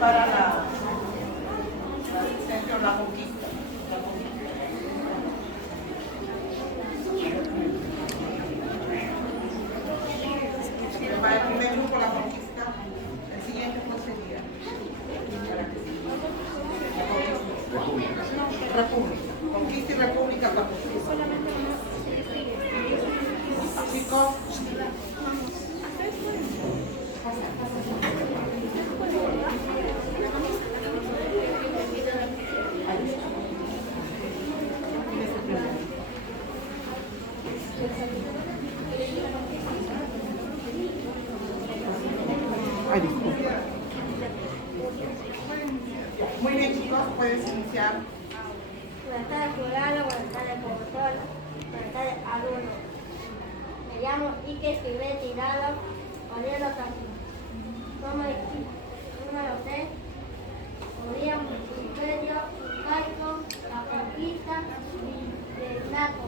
para la conquista. Para el primer grupo, la conquista. El siguiente, ¿cuál sería? República. Conquista y república para chicos. Ay, disculpe. Muy bien, chicos, puedes iniciar. Buenas tardes, Fulano. Buenas tardes, profesora. Buenas tardes, alumnos. Me llamo Ike Esquivel Tirado, Orielo Castillo. Número 3. Orión, Imperio, Incaico, la conquista del NATO.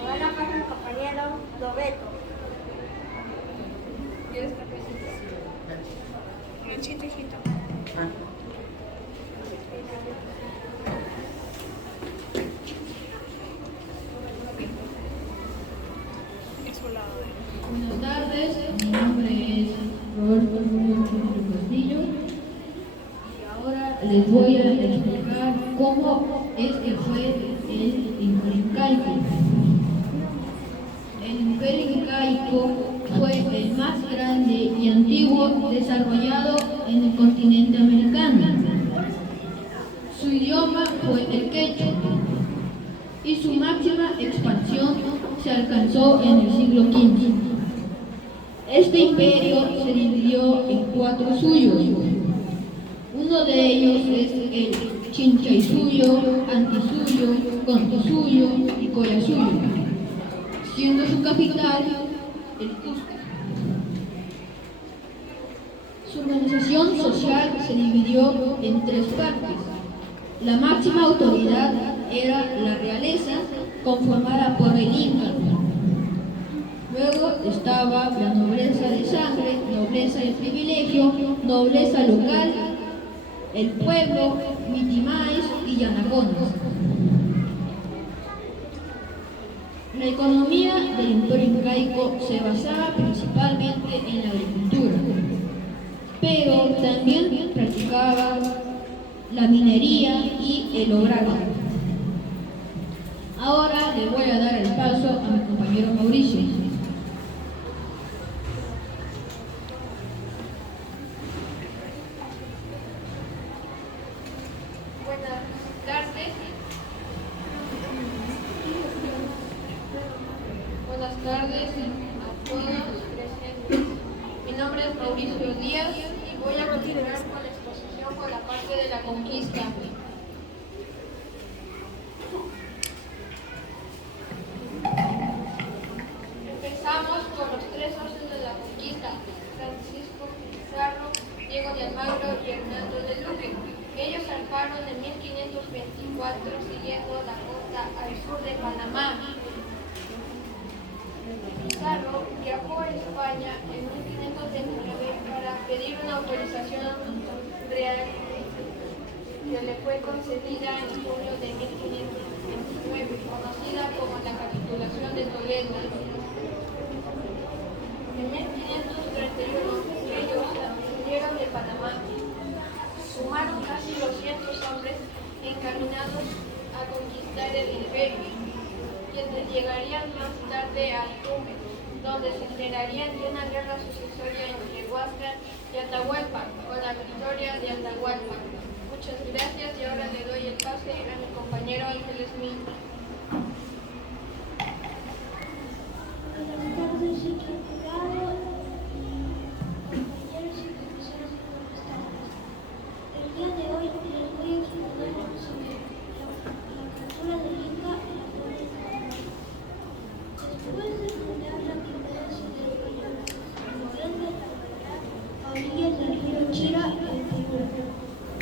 Ahora la pasa mi compañero Lobeto. ¿Quieres que presente? Hijito. Buenas tardes, mi nombre es Rodolfo Castillo y ahora les voy a explicar cómo es que fue el Imperio Incaico. El Imperio Incaico fue el más grande y antiguo desarrollado en el continente americano. Su idioma fue el quechua y su máxima expansión se alcanzó en el siglo XV. Este imperio se dividió en 4 suyos. Uno de ellos es el Chinchaysuyo, Antisuyo, Contisuyo y Collasuyo, siendo su capital el Cusco. Su organización social se dividió en 3 partes. La máxima autoridad era la realeza, conformada por el Inca. Luego estaba la nobleza de sangre, nobleza de privilegio, nobleza local, el pueblo, mitimaes y yanaconas. La economía del Imperio Incaico se basaba principalmente en la agricultura, pero también practicaba la minería y el obraje. Ahora le voy a dar el paso a mi compañero Mauricio. Buenas tardes. Buenas tardes a todos presentes. Mi nombre es Mauricio Díaz y voy a continuar con la exposición por la parte de la conquista. Empezamos con los 3 socios de la conquista: Francisco Pizarro, Diego de Almagro y Hernando de Luque. Ellos zarparon en 1524 siguiendo la costa al sur de Panamá. Pizarro viajó a España en 1519 para pedir una autorización real que le fue concedida en junio de 1529, conocida como la Capitulación de Toledo. En 1531 ellos salieron de Panamá. Sumaron casi 200 hombres encaminados a conquistar el imperio, quienes llegarían más tarde a Tumbes, donde se enterarían de una guerra sucesoria entre Huáscar y Atahualpa, con la victoria de Atahualpa. Muchas gracias y ahora le doy el pase a mi compañero Ángel Smith. Buenas tardes, equipado. Compañeros y profesores, buenas tardes. El día de hoy les voy a explicar sobre la cultura del Inca y la flora de Panamá. Después de fundar la primera ciudad española, el Grande Altamira, a orillas del río Chira, en Perú,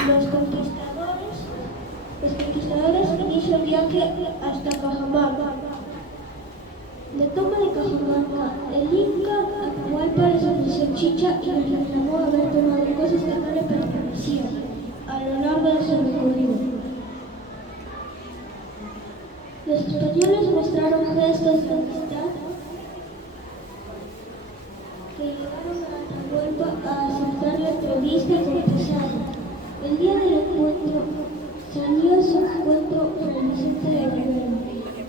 los conquistadores inician el viaje hasta Cajamarca. La toma de Cajamarca, el Inca Atahualpa les ofreció chicha y les reclamó haber tomado cosas que no le pertenecían. españoles mostraron gestos de amistad que llevaron a Atahualpa a aceptar la entrevista cortesana. El día del encuentro salió a su encuentro Fray Vicente de Rivera,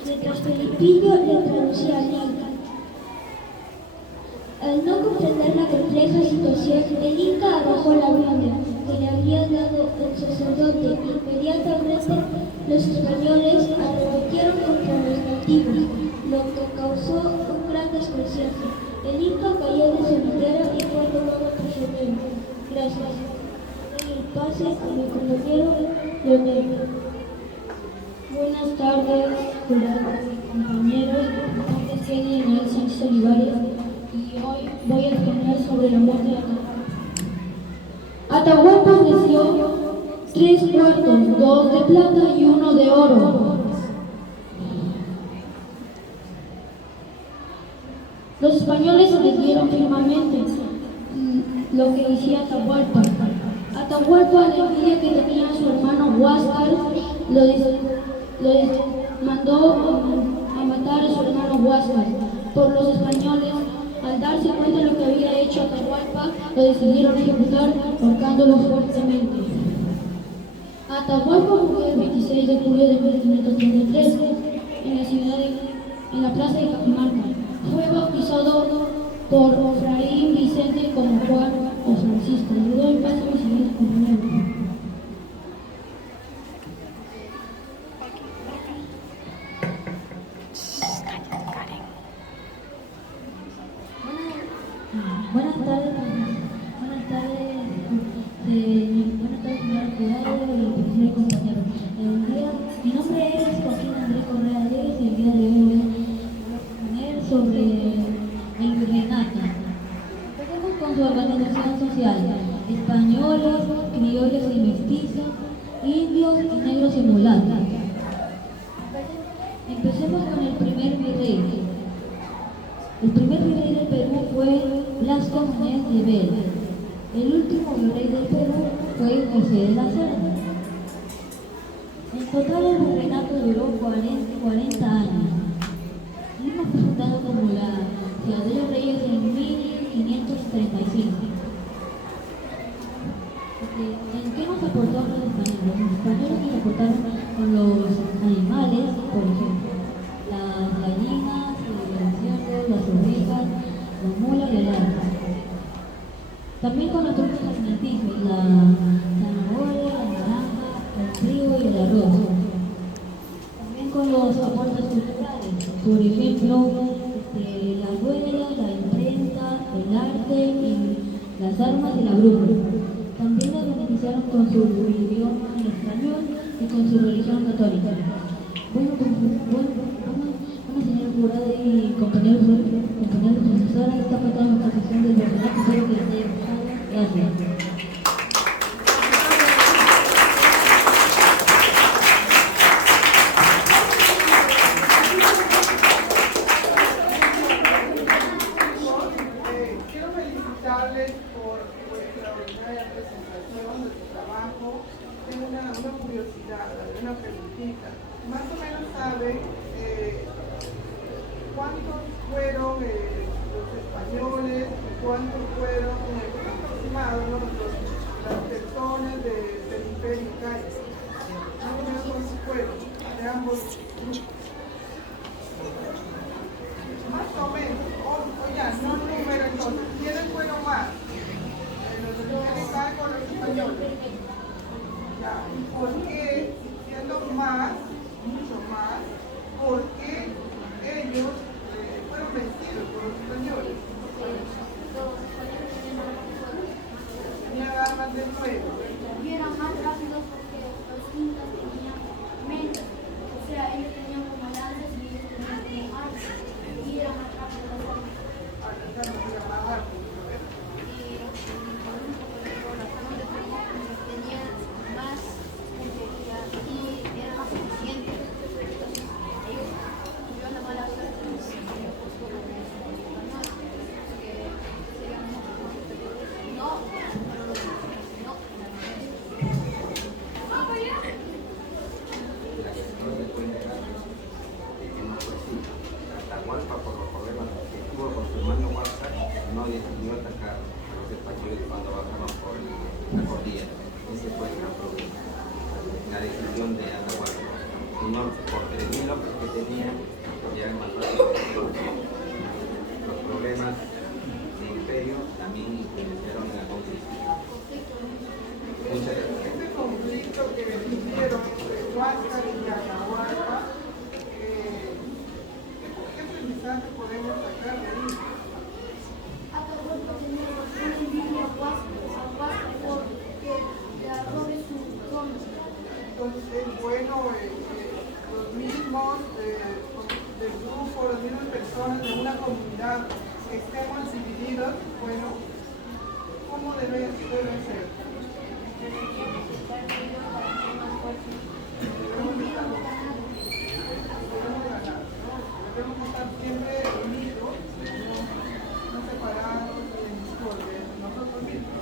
mientras Felipillo le traducía al Inca. Al no comprender la compleja situación, el Inca arrojó la Biblia que le había dado el sacerdote. Inmediatamente los españoles arremetieron contra los nativos, lo que causó un gran desconcierto. El Inca cayó de su litera y fue tomado prisionero. Gracias. Doy el pase a mi compañero Leonel. Buenas tardes, compañeros. Mi nombre es Kenny Leonel Sánchez Olivares y hoy voy a exponer sobre la muerte de Atahualpa. Atahualpa ofreció 3 cuartos, 2 de plata y 1 de oro. Los españoles admitieron firmemente lo que decía Atahualpa. Atahualpa, la envidia que tenía a su hermano Huáscar, mandó a matar a su hermano Huáscar por los españoles. Al darse cuenta de lo que había hecho Atahualpa, lo decidieron ejecutar, ahorcándolo fuertemente. Atahualpa murió el 26 de julio de 1533 en la plaza de Cajamarca. Fue bautizado por Fray Vicente como Juan o Francisco. Le doy paso a mi siguiente compañero. Buenas tardes, señor jurado y profesores compañeros. Mi nombre es Joaquín Andrés Correa Díez y el día de hoy voy a exponer sobre el virreinato. Empecemos con su organización social: españoles, criollos y mestizos, indios y negros y mulatos. Empecemos con el primer virrey. El primer virrey del Perú fue Blasco Núñez de Vélez. El último virrey del Perú fue José de la Serna. En total el virreinato duró 40 años. Lima fue fundado como la Ciudad de los Reyes en 1535. ¿En qué nos aportaron los españoles? Los españoles nos aportaron con los animales, por ejemplo, las gallinas, las ovejas, las mulas y el arco. También con los productos alimenticios, la zanahoria, la naranja, el trigo y el arroz. También con los aportes culturales, por ejemplo, la rueda, la imprenta, el arte y las armas y la brújula. También los beneficiaron con su idioma en español y con su religión católica. Bueno, señor jurado y compañeros profesores, esta fue toda nuestra sesión del virreinato. Espero que les haya gustado. Gracias. Quiero felicitarles por extraordinaria presentación de su trabajo. Tengo una curiosidad, una preguntita. Más o menos saben cuántos fueron los españoles y cuántos fueron aproximados las personas del Imperio Inca. Más o menos cuántos fueron de ambos. Más o menos, o ya, no número entonces. ¿Quiénes fueron más? Los del Imperio Inca con los españoles. Ya, ¿y por qué, siendo más, mucho más, por qué ellos fueron vencidos por los españoles? Tenían armas de fuego. Y eran más rápidos porque los incas tenían menos. O sea, ellos tenían como lanzas y ellos tenían como armas. Y eran más rápidos. Las armas eran más rápidas. Tenían más puntería y eran más eficientes. Entonces, ellos tuvieron la mala suerte de que serían mucho más superiores. No. entonces es bueno los mismos del grupo, las mismas personas de una comunidad que estemos divididos, bueno, ¿cómo debe ser? Debemos estar siempre unidos, no separados ni en discordia, nosotros mismos.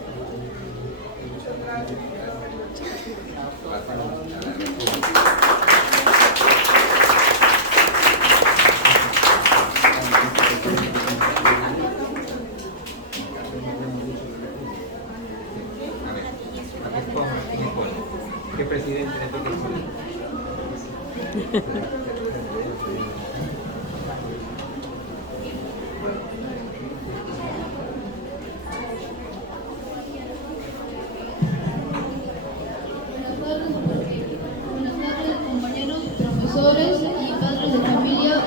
Muchas gracias. ¿Qué presidente le toca escoger? Buenas tardes, compañeros, profesores y padres de familia.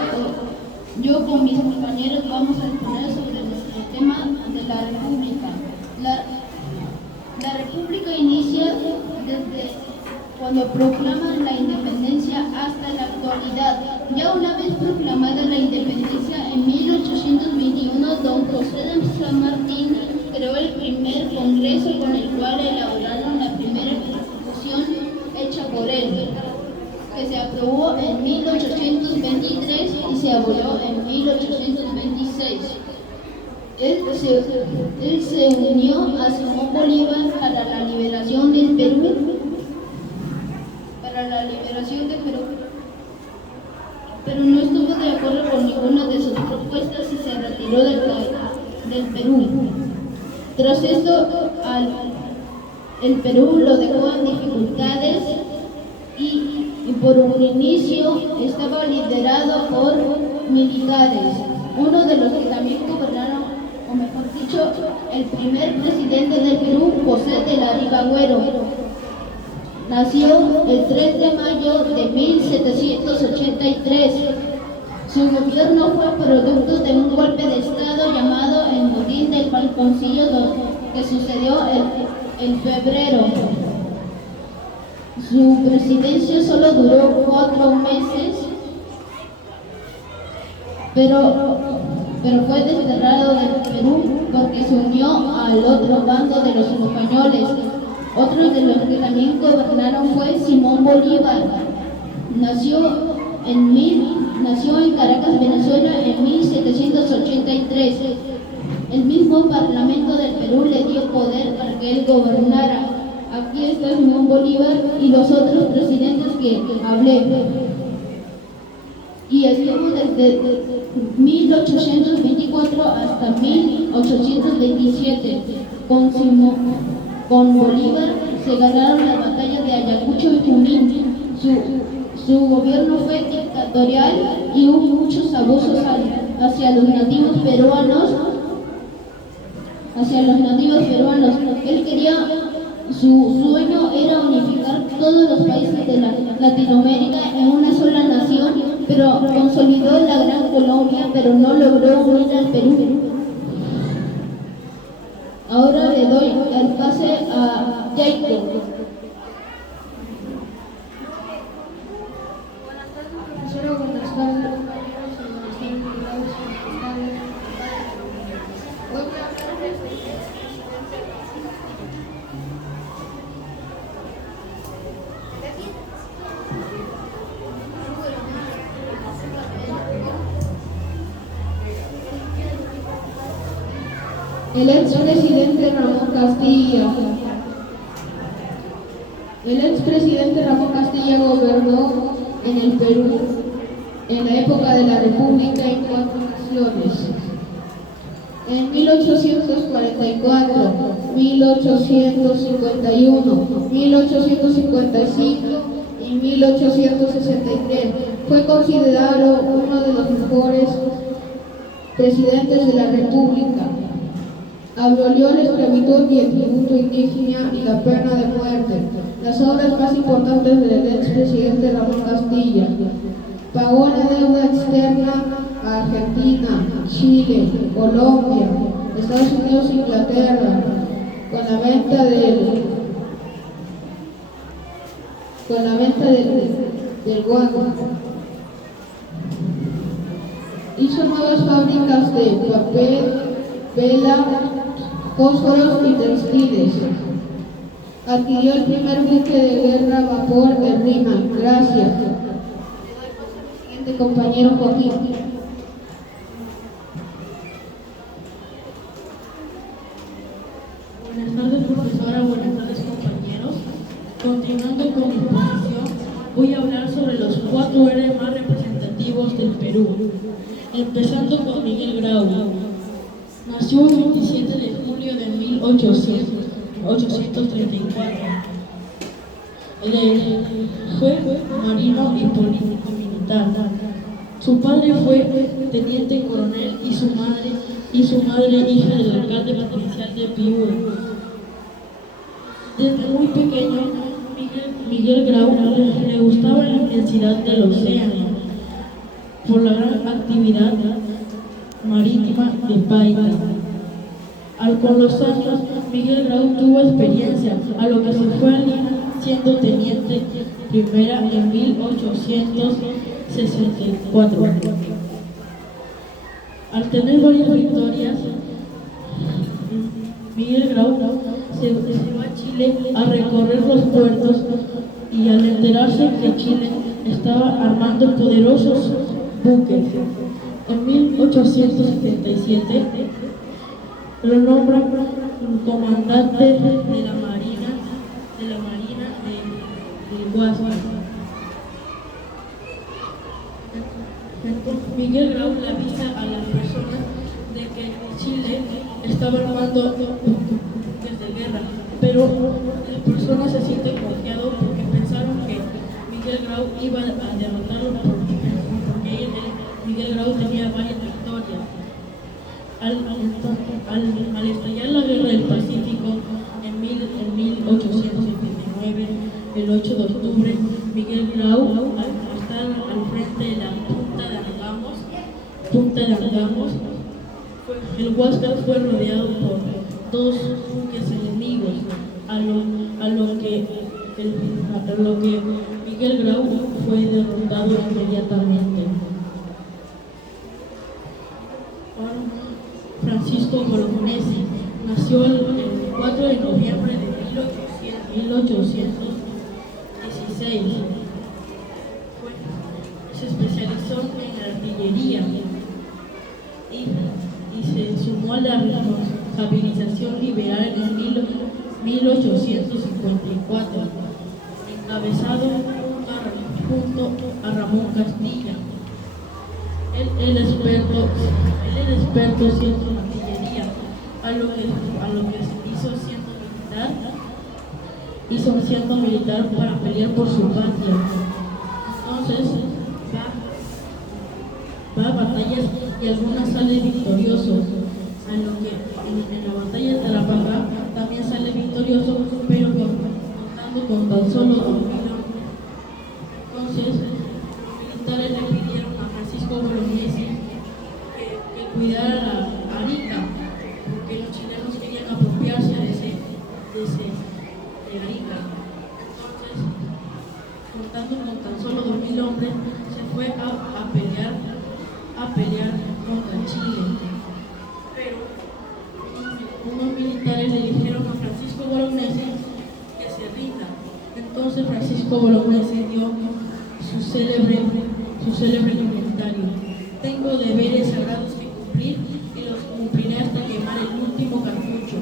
Yo con mis compañeros vamos a exponer sobre el tema de la República. La República inicia desde cuando proclaman la independencia hasta la actualidad. Ya una vez proclamada la independencia en 1821, don José de San Martín creó el primer congreso con el cual elaboraron la primera constitución hecha por él, que se aprobó en 1823 y se abolió en 1826. Él se unió a Simón Bolívar para la liberación del Perú, pero no estuvo de acuerdo con ninguna de sus propuestas y se retiró del Perú. Tras esto, el Perú lo dejó en dificultades y por un inicio estaba liderado por militares, uno de los que también gobernaron, o mejor dicho, el primer presidente del Perú, José de la Riva Agüero. Nació el 3 de mayo de 1783. Su gobierno fue producto de un golpe de estado llamado el Motín del Balconcillo, que sucedió en febrero. Su presidencia solo duró 4 meses, pero fue desterrado del Perú porque se unió al otro bando de los españoles. Otro de los que también gobernaron fue Simón Bolívar. Nació en Caracas, Venezuela, en 1783. El mismo Parlamento del Perú le dio poder para que él gobernara. Aquí está Simón Bolívar y los otros presidentes que hablé. Y estuvo desde 1824 hasta 1827. Con Bolívar se ganaron las batallas de Ayacucho y Junín. Su gobierno fue dictatorial y hubo muchos abusos hacia los nativos peruanos. Él quería, su sueño era unificar todos los países de Latinoamérica en una sola nación, pero consolidó la Gran Colombia, pero no logró unir al Perú. Ahora le doy el pase a Jacob. Buenas tardes, profesora. Buenas tardes, compañeros. Hoy voy a hablar de El expresidente Ramón Castilla. El expresidente Ramón Castilla gobernó en el Perú en la época de la República en 4 naciones. En 1844, 1851, 1855 y 1863. Fue considerado uno de los mejores presidentes de la República. Abolió la esclavitud y el tributo indígena y la pena de muerte. Las obras más importantes del expresidente Ramón Castilla: pagó la deuda externa a Argentina, Chile, Colombia, Estados Unidos e Inglaterra, con la venta con la venta del guano. Hizo nuevas fábricas de papel, vela, fósforos y textiles. Adquirió el primer buque de guerra a vapor, el Rima. Gracias. Le doy paso al siguiente compañero Joaquín. Buenas tardes, profesora. Buenas tardes, compañeros. Continuando con mi exposición, voy a hablar sobre los 4 héroes más representativos del Perú. Empezando con Miguel Grau. Nació el 27 de julio de 1834. Él fue marino y político militar. Su padre fue teniente coronel y su madre hija del alcalde provincial de Piura. Desde muy pequeño, Miguel Grau le gustaba la inmensidad del océano por la gran actividad marítima de Paita. Con los años, Miguel Grau tuvo experiencia, a lo que se fue a Lima siendo teniente primera en 1864. Al tener varias victorias, Miguel Grau se va a Chile a recorrer los puertos y al enterarse que Chile estaba armando poderosos buques, en 1877 lo nombran comandante de la Marina de Guasma. Entonces, Miguel Grau le avisa a las personas de que Chile estaba armando buques de guerra, pero las personas se sienten confiados porque pensaron que Miguel Grau iba a derrotarlo porque Miguel Grau tenía varias victorias. Al estallar la guerra del Pacífico en 1879, el 8 de octubre, Miguel Grau, al estar al frente de la Punta de Angamos, el Huáscar fue rodeado por 2 buques enemigos, a lo que Miguel Grau fue derrotado inmediatamente. Francisco Bolognesi nació el 4 de noviembre de 1816. Se especializó en artillería y se sumó a la responsabilización liberal en 1854, encabezado junto a Ramón Castilla. Él era experto siendo en artillería, a lo que hizo siendo militar para pelear por su patria. Entonces va a batallas y algunas sale victorioso, a lo que en la batalla de Tarapacá también sale victorioso, pero contando con tan solo 2.000 hombres. Entonces los militares le pidieron a Francisco Bolognesi que cuidara a Arica, porque los chilenos querían apropiarse de Arica. Entonces, contando con tan solo 2.000 hombres, se fue a pelear contra Chile. Pero unos militares le dijeron a Francisco Bolognesi que se rinda. Entonces Francisco Bolognesi dio su célebre comentario: tengo deberes sagrados que cumplir y los cumpliré hasta quemar el último cartucho.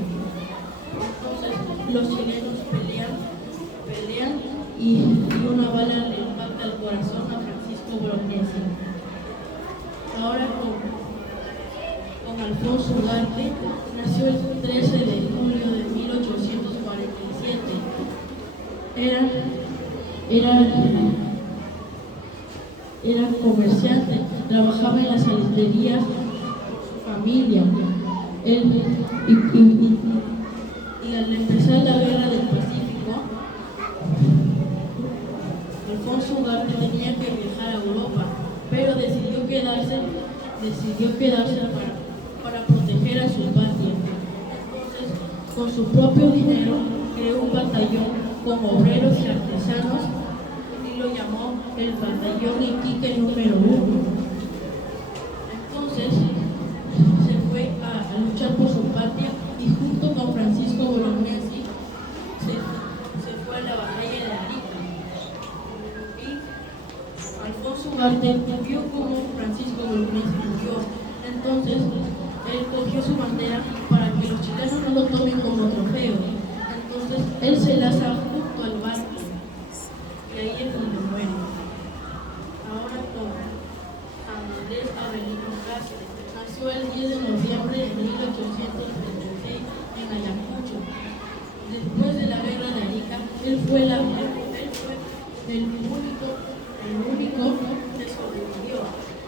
Entonces los chilenos pelean y una bala le impacta al corazón a Francisco Bolognesi. Ahora con Alfonso Ugarte, nació el 13 de julio de 1847. Era comerciante, trabajaba en las salitrerías con su familia. Y al empezar la guerra del Pacífico, Alfonso Ugarte tenía que viajar a Europa, pero decidió quedarse para proteger a su patria. Entonces, con su propio dinero, creó un batallón con obreros y artesanos lo llamó el batallón Iquique número 1. Entonces se fue a luchar por su patria y junto con Francisco Bolognesi se fue a la batalla de Arica. Y Alfonso Ugarte vio cómo Francisco Bolognesi murió. Entonces él cogió su bandera para que los chilenos no lo tomen como trofeo. Entonces él se lanza junto al barco y ahí es donde muere. Ahora con Andrés Avelino Cáceres. Nació el 10 de noviembre de 1836 en Ayacucho. Después de la guerra de Arica, él fue el único que sobrevivió.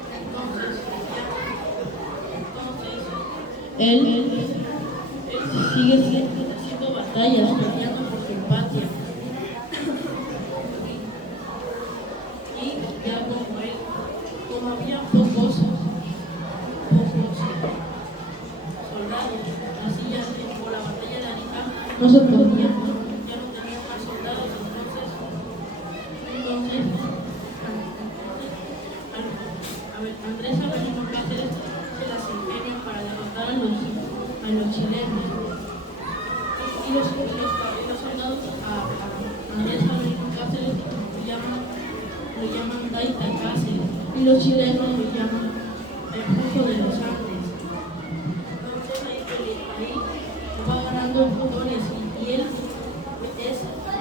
Entonces él sigue haciendo batallas, peleando por su patria. Y ya como había pocos soldados, así ya por la batalla de Arica no se podía, ya no tenían más soldados, entonces Andrés Avelino Cáceres se las ingenia para derrotar a los chilenos. Y los soldados a Andrés Avelino Cáceres lo llaman Taita Cáceres y los chilenos lo llaman el Pujo de los Andes. Entonces ahí va ganando motores y él es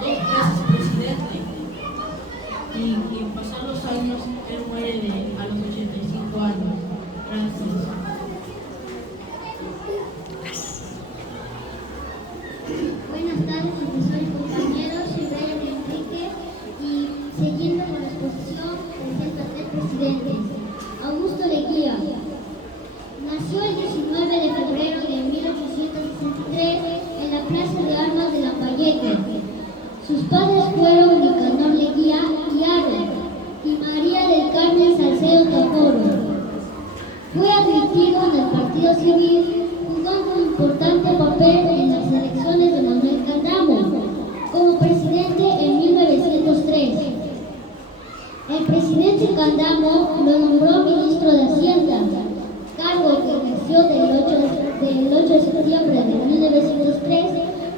2 veces presidente. Y en pasar los años, él muere a los 85 años. Gracias. Buenas tardes, profesores y compañeros. Soy Brian Enrique y siguiendo con la exposición presento a 3 presidentes. Augusto Leguía. Nació el 19 de febrero de 1863 en la Plaza de Armas de Lambayeque. Sus padres fueron Nicanor Leguía y Aro y María del Carmen Salcedo Tocoro. Fue admitido en el Partido Civil, jugando un importante papel en las elecciones de Manuel Candamo como presidente en 1903. El presidente Candamo lo nombró ministro de Hacienda, cargo que ejerció del 8 de septiembre de 1903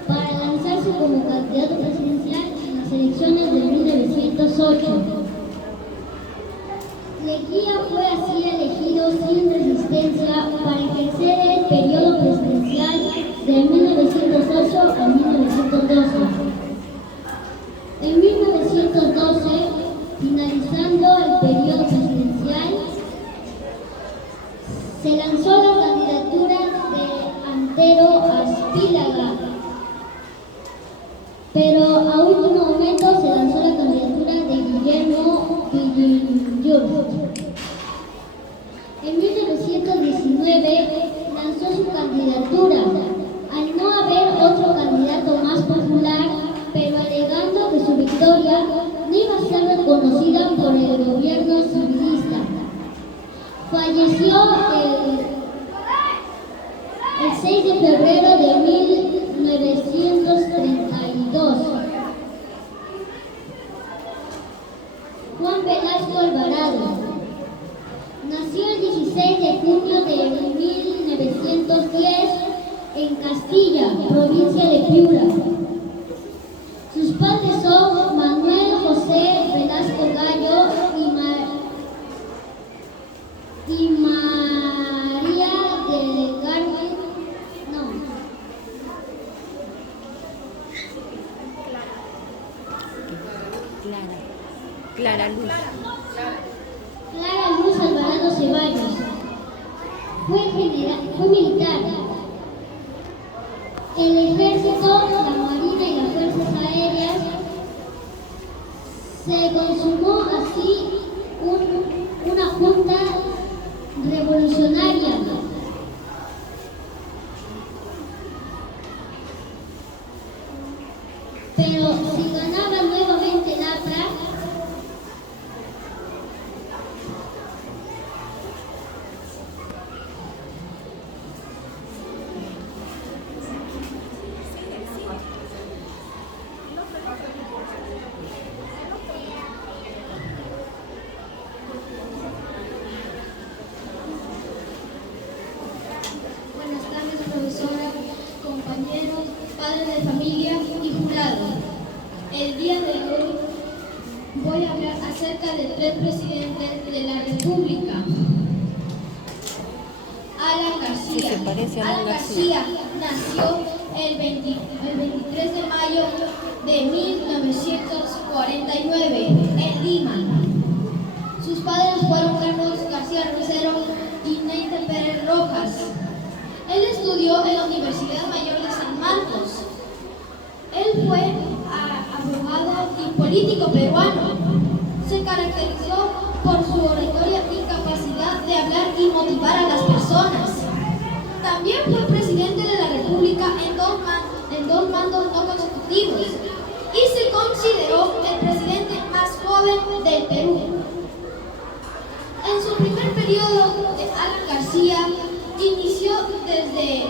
para lanzarse como candidato presidencial en las elecciones de 1908. Leguía fue así elegido sin resistencia para ejercer el periodo presidencial de 1908 a 1912. En 1912, finalizando el periodo presidencial, se lanzó la candidatura de Antero Aspílaga, pero a último momento se lanzó la candidatura de Guillermo Villinjur. En 1919 lanzó su candidatura, al no haber otro candidato más popular, pero alegando que su victoria no iba a ser reconocida por el gobierno civilista. Falleció el 6 de febrero de 1932. Juan Velasco Alvarado. Nació el 16 de junio de 1910 en Castilla, provincia de Piura. Sus padres son Manuel José Velasco Gallo y María del Carmen, Clara Luz. Clara Luz Alvarado Ceballos. Fue militar. El ejército, la marina y las fuerzas aéreas. Se consumó así una junta revolucionaria. Pero si ganaba nuevamente el APRA, padres de familia y jurado. El día de hoy voy a hablar acerca de 3 presidentes de la República. Alan García. Alan García nació el 23 de mayo de 1949 en Lima. Sus padres fueron Carlos García Rosero y Neita Pérez Rojas. Él estudió en la Universidad Mayor de San Marcos. Él fue abogado y político peruano. Se caracterizó por su oratoria y capacidad de hablar y motivar a las personas. También fue presidente de la República en dos mandos no consecutivos y se consideró el presidente más joven del Perú. En su primer periodo de Alan García inició desde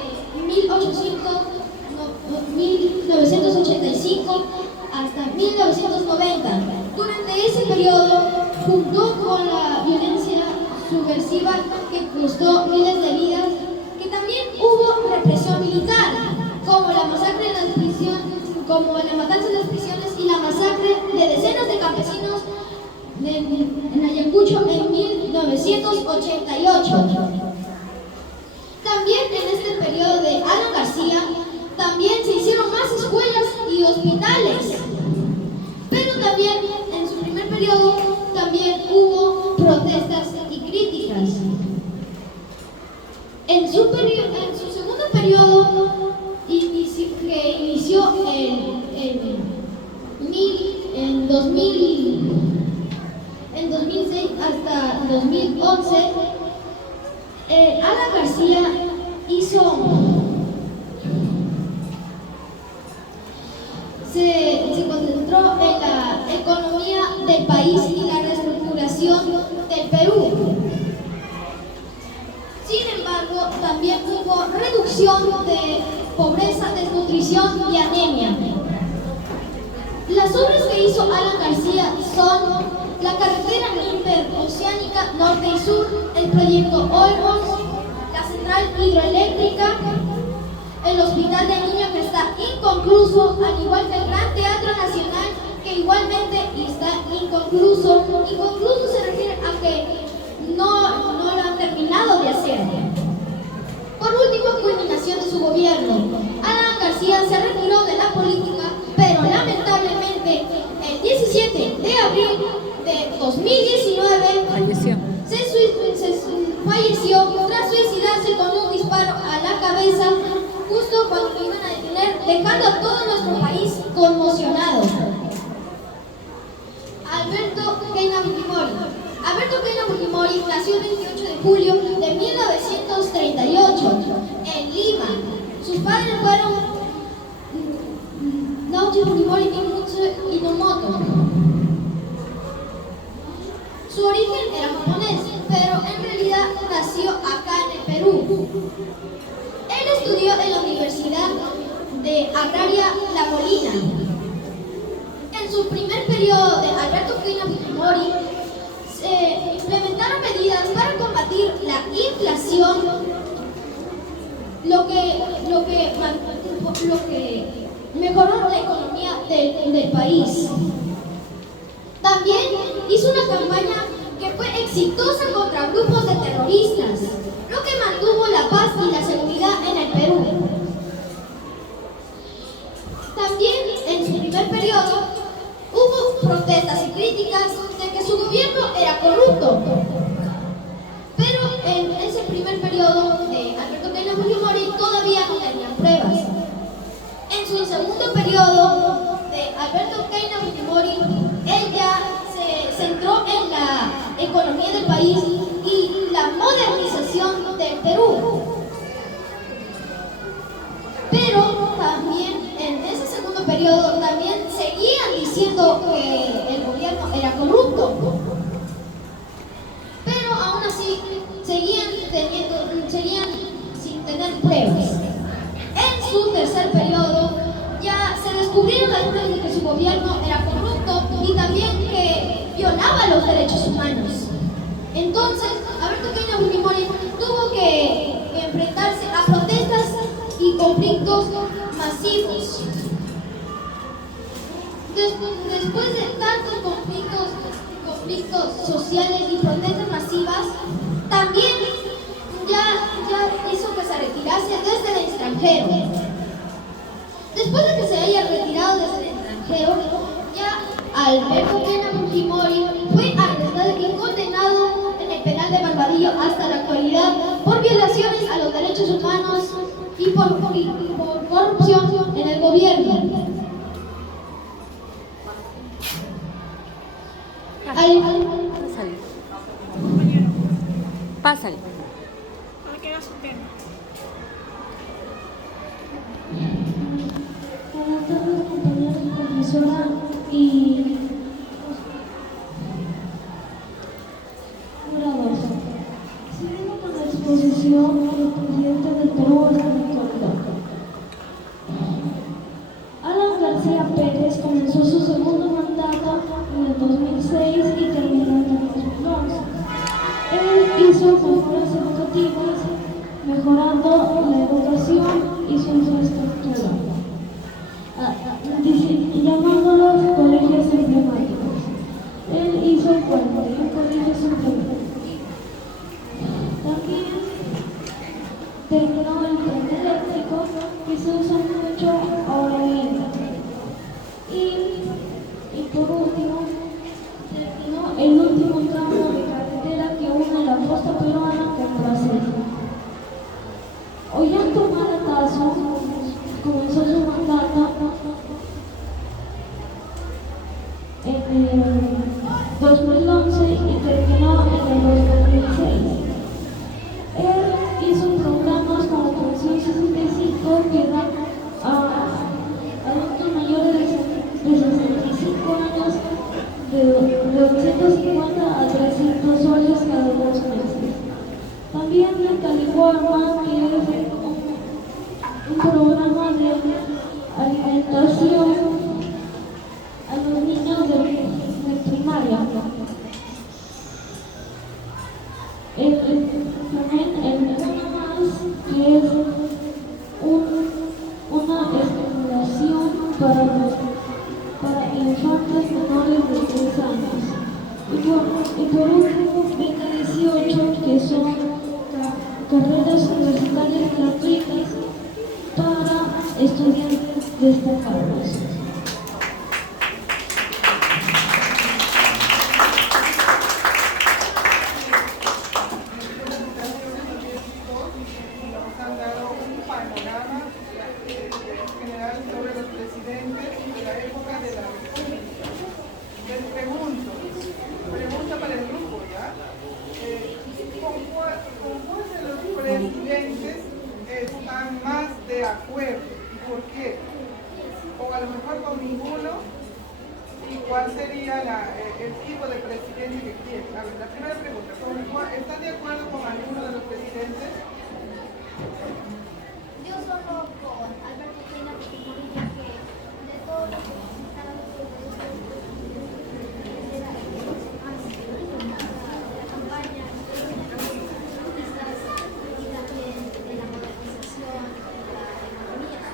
1985 hasta 1990. Durante ese periodo, junto con la violencia subversiva que costó miles de vidas, que también hubo represión militar, como la masacre en las prisiones, como la matanza en las prisiones y la masacre de decenas de campesinos en Ayacucho en 1988. También en este periodo de Alan García, también se hicieron más escuelas y hospitales. Pero también en su primer periodo también hubo protestas y críticas. En su segundo periodo, que inició en 2006 hasta 2011, Alan García se concentró en la economía del país y la reestructuración del Perú. Sin embargo, también hubo reducción de pobreza, desnutrición y anemia. Las obras que hizo Alan García son la carretera interoceánica norte y sur, el proyecto Olmos, la central hidroeléctrica, el hospital de niños que está inconcluso, al igual que el Gran Teatro Nacional, que igualmente está inconcluso. Inconcluso se refiere a que no lo han terminado de hacer. Por último, culminación de su gobierno. Alan García se retiró de la política, pero lamentablemente el 17 de abril de 2019 falleció tras suicidarse con un disparo a la cabeza justo cuando lo iban a detener, dejando a todo nuestro país conmocionado. Alberto Keynan Fujimori. Alberto Keynan Fujimori nació el 28 de julio de 1938 en Lima. Sus padres fueron Naoki Fujimori y Mutsu Inomoto. Su origen era japonés, pero en realidad nació acá en el Perú. Él estudió en la Universidad de Agraria La Molina. En su primer periodo de Alberto Keynan Fujimori, se implementaron medidas para combatir la inflación, lo que mejoró la economía del país. También hizo una campaña que fue exitosa contra grupos de terroristas, lo que mantuvo la paz y la seguridad en el Perú. También en su primer periodo hubo protestas y críticas de que su gobierno era corrupto. Pero en ese primer periodo de Alberto Keynan Fujimori todavía no tenían pruebas. En su segundo periodo de Alberto Keynan Fujimori, él ya se centró en la economía del país y la modernización del Perú. Pero también en ese segundo periodo también seguían diciendo que el gobierno era corrupto. Pero aún así seguían sin tener pruebas. En su tercer periodo ya se descubrieron las pruebas de que su gobierno era corrupto y también que violaba los derechos humanos. Entonces, Alberto Keynan Fujimori tuvo que enfrentarse a protestas y conflictos masivos. Después de tantos conflictos sociales y protestas masivas, también ya hizo que se retirase desde el extranjero. Después de que se haya retirado desde el extranjero, ya Alberto Pena Fujimori fue arrestado y condenado en el penal de Barbadillo hasta la actualidad por violaciones a los derechos humanos y por corrupción en el gobierno. Pásale. Buenas tardes, compañeros, profesora y jurados. Siguiendo con la exposición del presidente del Perú en la actualidad. Alan García Pérez comenzó su segundo mandato en el 2006 y terminó en el 2011. Él hizo mejoras educativas, mejorando la educación y su infraestructura, llamándolos colegios emblemáticos. Él hizo 41 colegios emblemáticos. También terminó el tren eléctrico, que se usa mucho ahora mismo. Y por último, terminó el último tramo de carretera que une la costa peruana con Brasil. Ollanta Humala comenzó su mandato en el 2011 y terminó en el 2016. Él hizo programas como Pensión 65 que dan a adultos mayores de 65 años de 850 a 300 soles cada 2 meses. También recalcó que es un programa de alimentación a los niños de primaria. También el programa más, que es una estimulación para infantes menores de 3 años. Y por último, beca 18, que son carreras universitarias gratuitas para estudiantes destacados. Nos han dado un panorama general sobre los presidentes de la época de la República. Les pregunta para el grupo, ¿ya? ¿Con cuál de los presidentes están más de acuerdo? ¿Y por qué? O a lo mejor con ninguno. ¿Y cuál sería el tipo de presidente que quieren? A ver, la primera pregunta, ¿están de acuerdo con alguno de los presidentes? Yo solo con Alberto Pena Fujimori, ya que de todos los que visitaron la campaña y también de la modernización de la economía.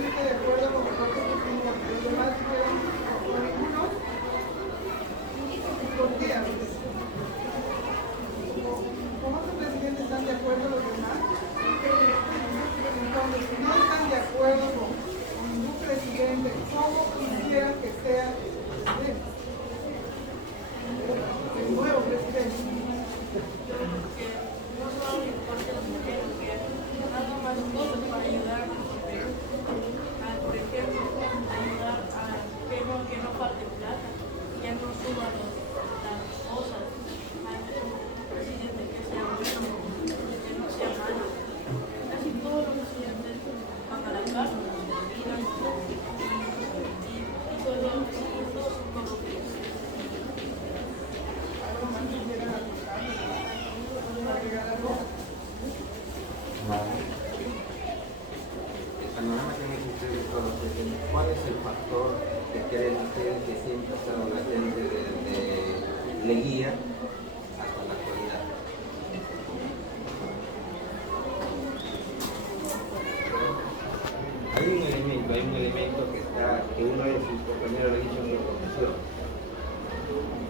¿Están de acuerdo con los demás fueron con ninguno? ¿Por qué? A veces. ¿Con otros presidentes están de acuerdo los demás? Entonces, si no están de acuerdo con ningún presidente, ¿cómo quisieran que sea el presidente? El nuevo presidente. No solo porque los mujeres que nada más cosas para ayudar a nuestro Perú. Por ejemplo, ayudar a que no falte plata, ya no suban las cosas, a un presidente que sea bueno, que no sea malo. Casi todos los presidentes van a la casa y todos son corruptos. Algo más quisieran aportar, ¿verdad? Agregar algo. El panorama que han hecho ustedes todos, ¿cuál es el factor que creen ustedes que siempre ha estado latente de Leguía hasta la actualidad? Hay un elemento que que uno de sus compañeros le ha dicho en su profesión,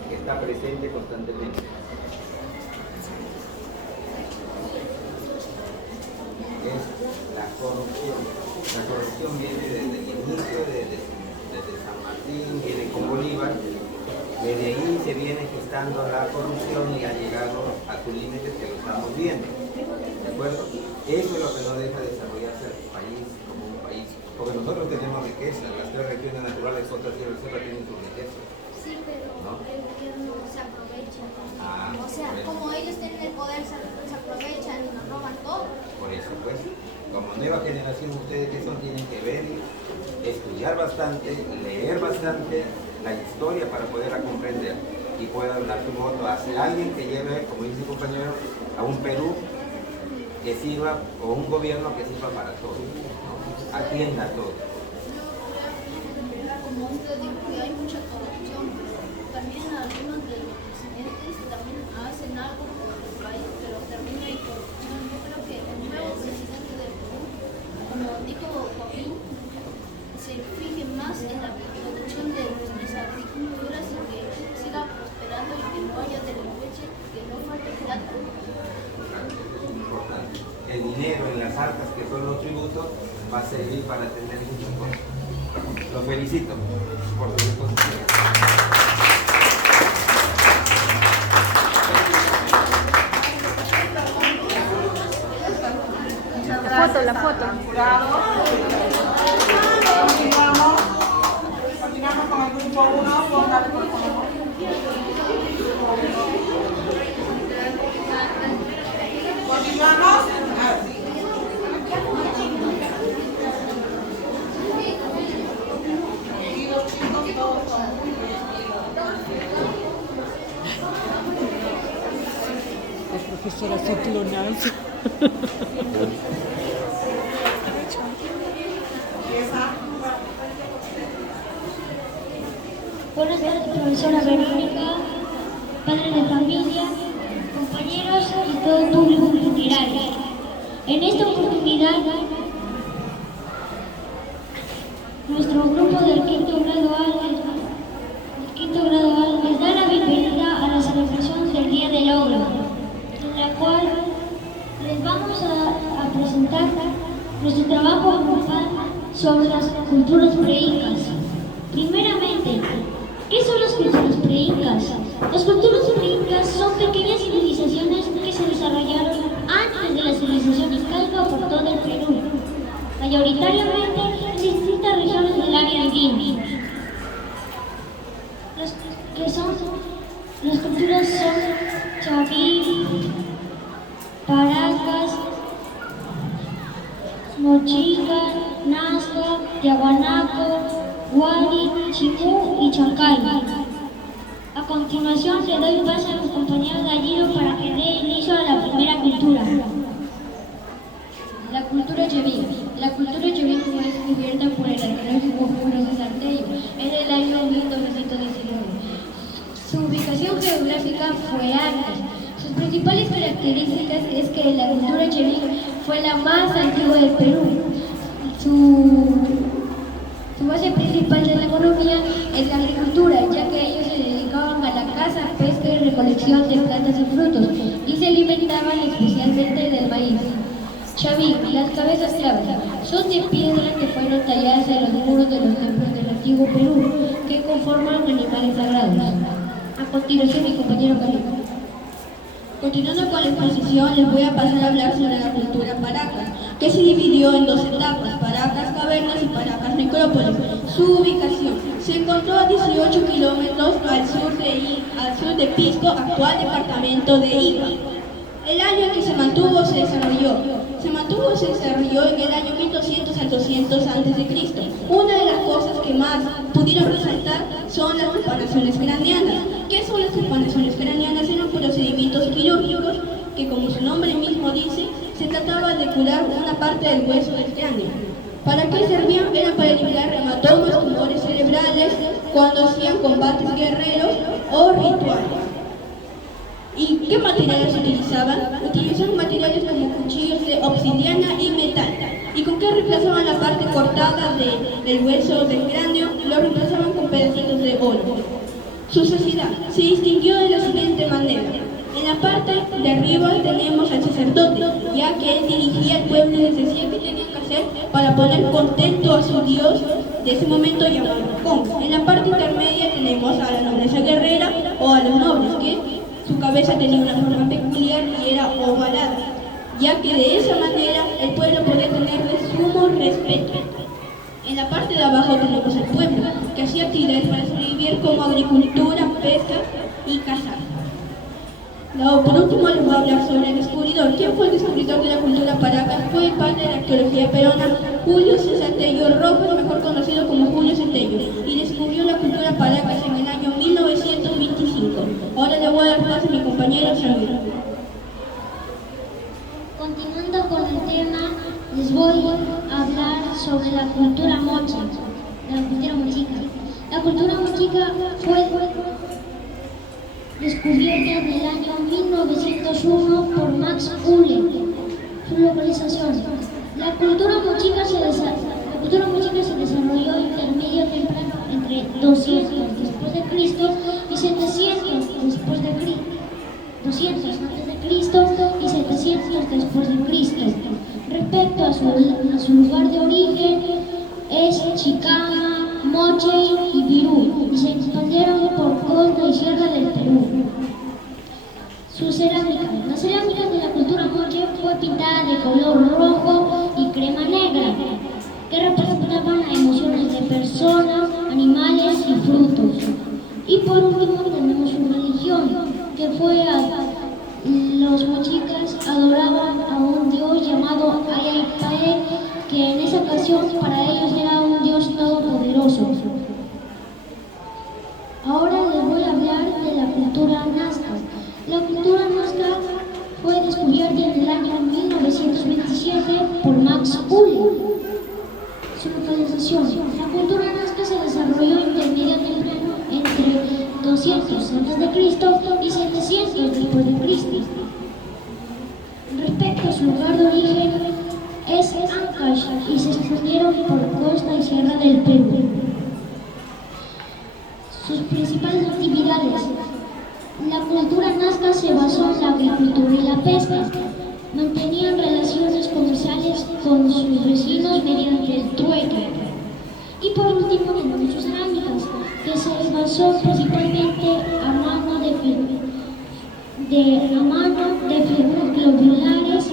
que está presente constantemente. Es la corrupción. La corrupción viene desde el inicio, desde San Martín, viene con Bolívar. Desde ahí se viene gestando la corrupción y ha llegado a sus límites que lo estamos viendo. ¿De acuerdo? Eso es lo que no deja desarrollarse al país como un país. Porque nosotros tenemos riqueza, las 3 regiones naturales, otras y reservas tienen su riqueza. Sí, pero ¿No? el gobierno se aprovecha. Ah, O sea, bueno. como ellos tienen el poder, se aprovechan y nos roban todo. Por eso, pues, como nueva generación, ustedes que son, tienen que ver, estudiar bastante, leer bastante la historia para poderla comprender y puedan dar su voto hacia alguien que lleve, como dice mi compañero, a un Perú que sirva, o un gobierno que sirva para todos, ¿no? Atienda a todos. Como usted dijo que hay mucha corrupción, también algunos de los presidentes también hacen algo por el país, pero también hay corrupción. Yo creo que el nuevo presidente del Perú, como dijo Joaquín, se fije más en la producción de nuestras agriculturas y que siga prosperando y que no haya delincuencia, que no falte plata. Importante. El dinero en las arcas, que son los tributos, va a servir para atender muchas cosas. Los felicito por su responsabilidad. La foto. Continuamos con el grupo 1. Póngale, por favor. Continuamos. Y los chicos todos son muy bien. La profesora Ciclonas. Buenas tardes, profesora Verónica, padres de familia, compañeros y todo el público en general. En esta oportunidad, nuestro grupo del quinto grado A les da la bienvenida a la celebración del Día del Aula, en la cual les vamos a presentar nuestro trabajo grupal sobre las culturas preincas. Primeramente, ¿qué son las culturas preincas? Las culturas preincas son pequeñas civilizaciones que se desarrollaron antes de la civilización incaica por todo el Perú, mayoritariamente en distintas regiones del área andina. Las culturas son Chavín, Paracas, Mochica, Nazca, Tiahuanaco, Huari, Chimú y Chancay. A continuación le doy paso a los compañeros Gallido para que dé inicio a la primera cultura. La cultura Chavín. La cultura Chavín fue descubierta por el arqueólogo Julio César Tello en el año 1919. Su ubicación geográfica fue Ancash. Sus principales características es que la cultura Chavín fue la más antigua del Perú. Su base principal de la economía es la agricultura, ya que ellos se dedicaban a la caza, pesca y recolección de plantas y frutos, y se alimentaban especialmente del maíz. Chavín, las cabezas claves, son de piedra que fueron talladas en los muros de los templos del antiguo Perú, que conforman animales sagrados. A continuación, mi compañero Carlos. Continuando con la exposición, les voy a pasar a hablar sobre la cultura Paracas, que se dividió en 2 etapas, Paracas Cavernas y Paracas Necrópolis. Su ubicación se encontró a 18 kilómetros al sur de Pisco, actual departamento de Ica. El año en que se desarrolló en el año 1200 al 200 a.C. Una de las cosas que más pudieron resaltar son las trepanaciones craneanas. ¿Qué son las trepanaciones craneanas? Eran procedimientos quirúrgicos que, como su nombre mismo dice, se trataba de curar una parte del hueso del cráneo. ¿Para qué servían? Eran para eliminar hematomas, tumores cerebrales, cuando hacían combates guerreros o rituales. ¿Y qué materiales utilizaban? Utilizaban materiales como cuchillos de obsidiana y metal. ¿Y con qué reemplazaban la parte cortada del hueso del cráneo, lo reemplazaban con pedacitos de oro. Su sociedad se distinguió de la siguiente manera. En la parte de arriba tenemos al sacerdote, ya que él dirigía al pueblo y les decía qué tenían que hacer para poner contento a su Dios de ese momento llamado Con. En la parte intermedia tenemos a la nobleza guerrera o a los nobles, que su cabeza tenía una forma peculiar y era ovalada, ya que de esa manera el pueblo podía tenerle sumo respeto. En la parte de abajo tenemos al pueblo, que hacía actividades para sobrevivir como agricultura, pesca y cazar. Luego, por último, les voy a hablar sobre el descubridor. ¿Quién fue el descubridor de la cultura paraca? Fue el padre de la arqueología peruana, Julio César Tello Rojo, mejor conocido como Julio Centello, y descubrió la cultura paraca en el año 1925. Ahora le voy a dar paso a mi compañero Samir. Continuando con el tema, les voy a hablar sobre la cultura moche, la cultura mochica. La cultura mochica fue descubierta en el año 1901 por Max Uhle. Su localización. La cultura mochica se desarrolló intermedio temprano entre 200 después de Cristo y 700 después de Cristo. 200 antes de Cristo y 700 después de Cristo. Respecto a su lugar de origen, es Chicama, Moche y Pirú, y se expandieron por costa y sierra del Perú. Su cerámica. La cerámica de la cultura moche fue pintada de color rojo y crema negra, que representaban las emociones de personas, animales y frutos. Y por último tenemos su religión, que fue los mochicas adoraban a un dios llamado Ayaypae, que en esa ocasión para ellos era un dios todopoderoso. Ahora les voy a hablar de la cultura nazca. La cultura nazca fue descubierta en el año 1927 por Max Uhle. Su localización. La cultura nazca se desarrolló intermedio temprano entre 200 a.C. y 700 después de Cristo. Respecto a su lugar de origen, es Ancash y se expandieron por costa y sierra del Perú. Sus principales actividades. La cultura nazca se basó en la agricultura y la pesca. Mantenían relaciones comerciales con sus vecinos mediante el trueque. Y por último tenemos sus cerámicas, que se basó principalmente a mano de figuras globulares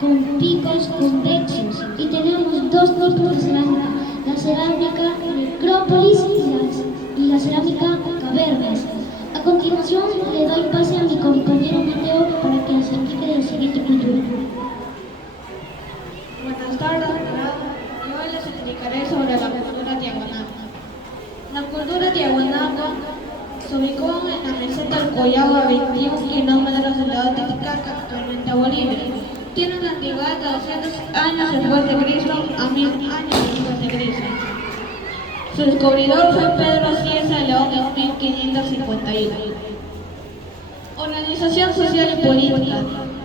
con picos convexos. Y tenemos dos tipos de cerámica, la cerámica necrópolis y la cerámica cavernas. A continuación le doy pase a mi compañero Mateo para que nos explique de la siguiente cultura. Buenas tardes, yo hoy les explicaré sobre la cultura tiahuanaco. La cultura tiahuanaco se ubicó en la meseta del Collao a 21 kilómetros del lado de Titicaca, actualmente Bolivia. Tiene una antigüedad de 200 años después de Cristo a 1000 años después de Cristo. Su descubridor fue Pedro Cieza de León en 1551. Organización social y política.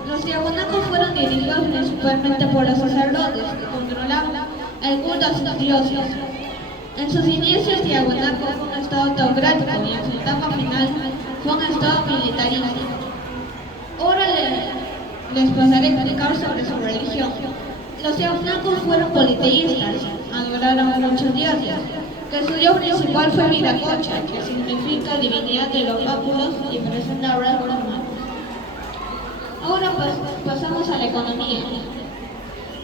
Los tiahuanacos fueron dirigidos principalmente por los sacerdotes, que controlaban el culto a sus dioses. En sus inicios, Tiahuanaco fue un estado teocrático y en su etapa final fue un estado militarista. Ahora les pasaré a explicar sobre su religión. Los tiahuanacos fueron politeístas, adoraron a muchos dioses, que su dios principal fue Viracocha, que significa divinidad de los báculos y presenta rasgos humanos. Ahora pasamos a la economía.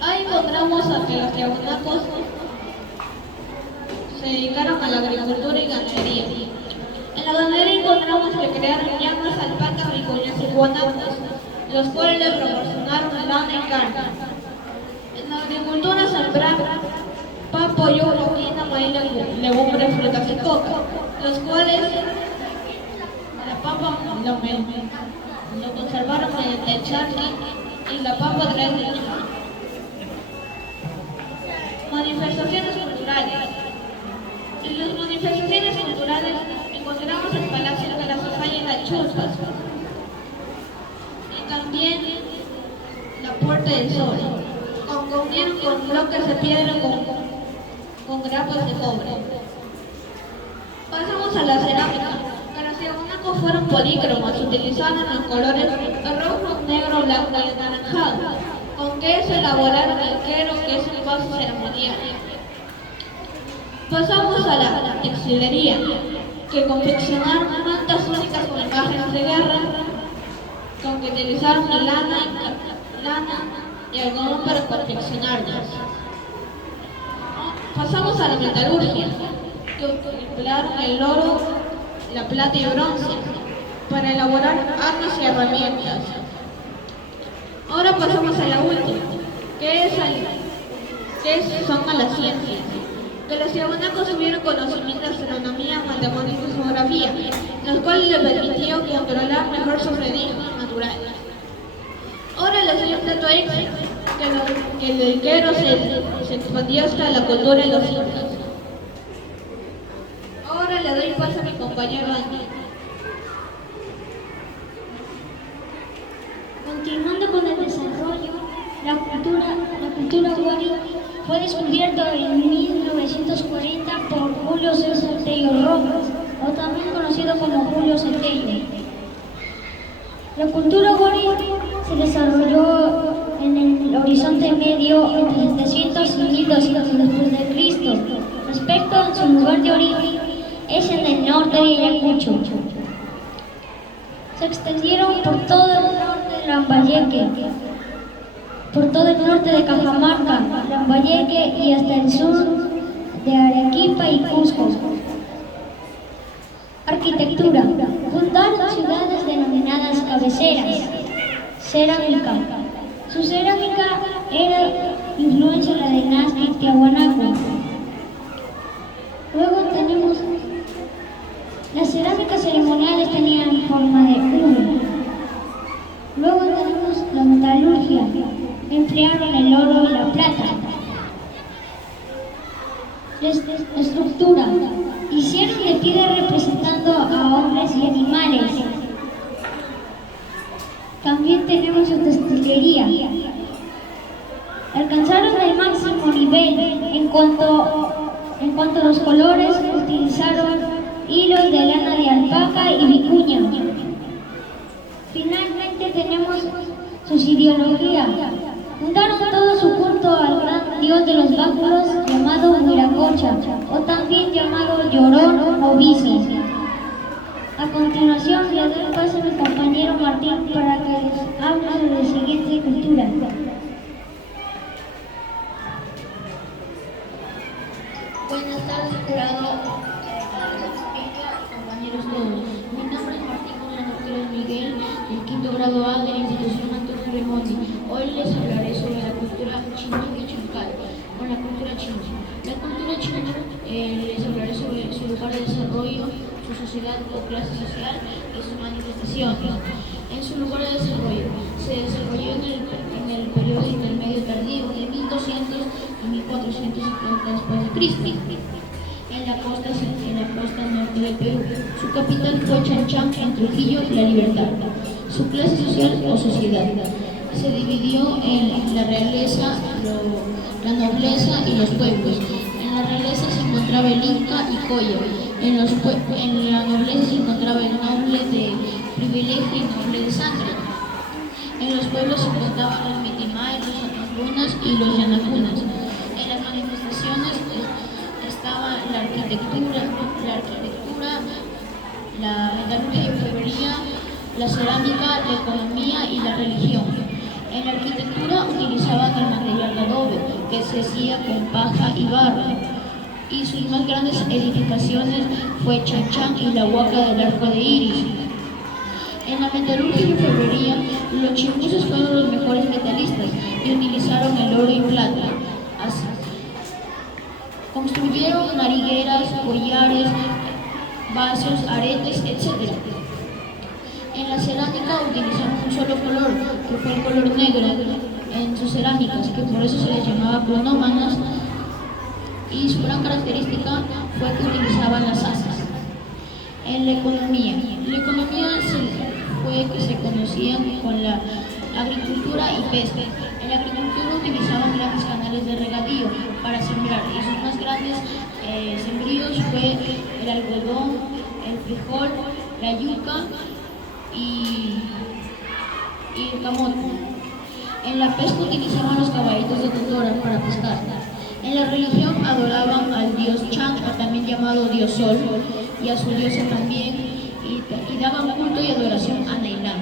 Ahí encontramos a que los tiahuanacos se dedicaron a la agricultura y ganadería. En la ganadería encontramos que crearon llamas, alpacas, vicuñas y guanacos, los cuales le proporcionaron lana y carne. En la agricultura sembraron papo, yuca, quina, maíz, legumbres, frutas y coca, los cuales la papa lo conservaron mediante el charqui y la papa a través del ñame. Manifestaciones culturales. En las manifestaciones culturales encontramos el Palacio de la Sofía y las Chuspas, y también la Puerta del Sol, con respondieron con bloques de piedra con grapas de cobre. Pasamos a la cerámica, que los diagonacos fueron polícromos, utilizaron los colores rojo, negro, blanco y anaranjado, con que se elaboraron el quero, que es el vaso ceremonial. Pasamos a la textilería, que confeccionaron mantas únicas con imágenes de guerra, con que utilizaron lana y algodón para confeccionarlas. Pasamos a la metalurgia, que emplearon el oro, la plata y bronce para elaborar armas y herramientas. Ahora pasamos a la última, son a las ciencias, que los diagonacos tuvieron conocimiento de astronomía, matemáticas y geografía, los cuales les permitió controlar mejor sus enigmas naturales. Ahora les doy un dato extra, que el quero se expandió hasta la cultura de los incas. Ahora le doy paso a mi compañero Andy. Continuando con el desarrollo, la cultura Wari fue descubierta en 1940 por Julio César Tello Rojas, o también conocido como Julio Centello. La cultura Wari se desarrolló en el Horizonte Medio entre 700 y 1200 después de Cristo. Respecto a su lugar de origen, es en el norte de Ayacucho. Se extendieron por todo el norte de Lambayeque, por todo el norte de Cajamarca, Lambayeque y hasta el sur de Arequipa y Cusco. Arquitectura. Fundaron ciudades denominadas cabeceras. Cerámica. Su cerámica era influencia de la de Nazca y Tiahuanaco. Luego tenemos las cerámicas ceremoniales, tenían forma de V. Luego tenemos la metalurgia, emplearon el oro y la plata. Estructura, hicieron de piedra representando a hombres y animales. También tenemos su textilería. Alcanzaron el máximo nivel en cuanto a los colores, utilizaron hilos de lana de alpaca y vicuña. Finalmente tenemos sus ideologías. Fundaron todo su culto al gran dios de los báculos llamado Huiracocha, o también llamado Llorón o Viso. A continuación le doy paso a mi compañero Martín para que les hable sobre la siguiente cultura. Buenas tardes, jurado, compañeros todos. Mi nombre es Martín González Miguel, del quinto grado A de la institución Antonio Remondi. Hoy les hablaré sobre la cultura china y chuncal, con la cultura china. La cultura china les hablaré sobre su lugar de desarrollo, su sociedad o clase social y sus manifestaciones. En su lugar de desarrollo, se desarrolló en el periodo intermedio tardío de 1200 y 1450 después de Cristo. En la costa norte del Perú. Su capital fue Chanchán, en Trujillo, La Libertad. Su clase social o sociedad se dividió en la realeza, la nobleza y los pueblos. En la realeza se encontraba el Inca y Coya. En la nobleza se encontraba el noble de privilegio y noble de sangre. En los pueblos se encontraban los Mitimay, los Atacunas y los Yanacunas. En las manifestaciones estaba la arquitectura, la metalurgia y orfebrería, la cerámica, la economía y la religión. En la arquitectura utilizaban el material de adobe, que se hacía con paja y barro, y sus más grandes edificaciones fue Chanchán y la Huaca del Arco de Iris. En la metalurgia y orfebrería, los chimbuses fueron los mejores metalistas y utilizaron el oro y plata. Así, construyeron narigueras, collares, vasos, aretes, etc. En la cerámica utilizaron un solo color, que fue el color negro, en sus cerámicas, que por eso se les llamaba cronómanas, y su gran característica fue que utilizaban las asas. En la economía fue que se conocían con la agricultura y pesca. En la agricultura utilizaban grandes canales de regadío para sembrar y sus más grandes sembríos fue el algodón, el frijol, la yuca y el camote. En la pesca utilizaban los caballitos de Totora para pescar. En la religión adoraban al dios Chanca, también llamado dios Sol, y a su diosa también, y daban culto y adoración a Nailán.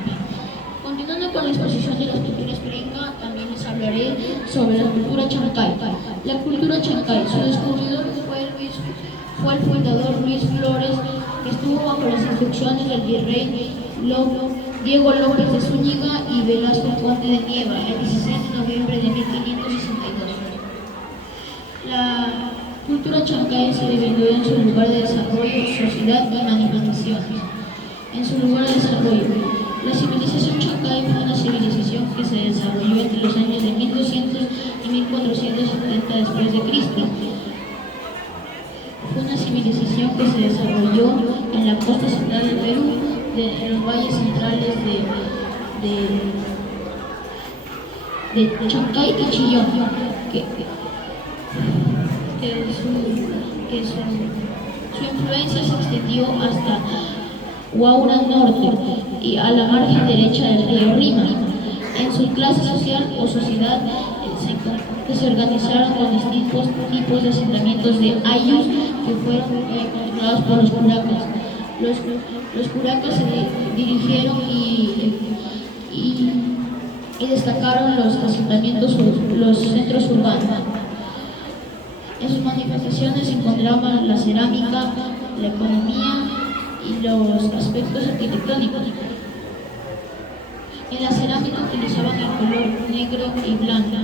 Continuando con la exposición de las culturas preinca, también les hablaré sobre la cultura Chancay. La cultura Chancay, su descubridor fue el fundador Luis Flores, que estuvo bajo las instrucciones del virrey Diego López de Zúñiga y Velasco Conde de Nieva el 16 de noviembre de 1562. La cultura chancay se dividió en su lugar de desarrollo, sociedad y manifestaciones. En su lugar de desarrollo, la civilización chancay fue una civilización que se desarrolló entre los años de 1200 y 1470 después de Cristo. Fue una civilización que se desarrolló en la costa central del Perú, en los valles centrales de Chancay y Chillón, su influencia se extendió hasta Huaura Norte y a la margen derecha del río Rima. En su clase social o sociedad que se organizaron con distintos tipos de asentamientos de ayllus que fueron controlados por los curacas. Los curacas se dirigieron y destacaron los asentamientos, los centros urbanos. En sus manifestaciones se encontraban la cerámica, la economía y los aspectos arquitectónicos. En la cerámica utilizaban el color negro y blanco.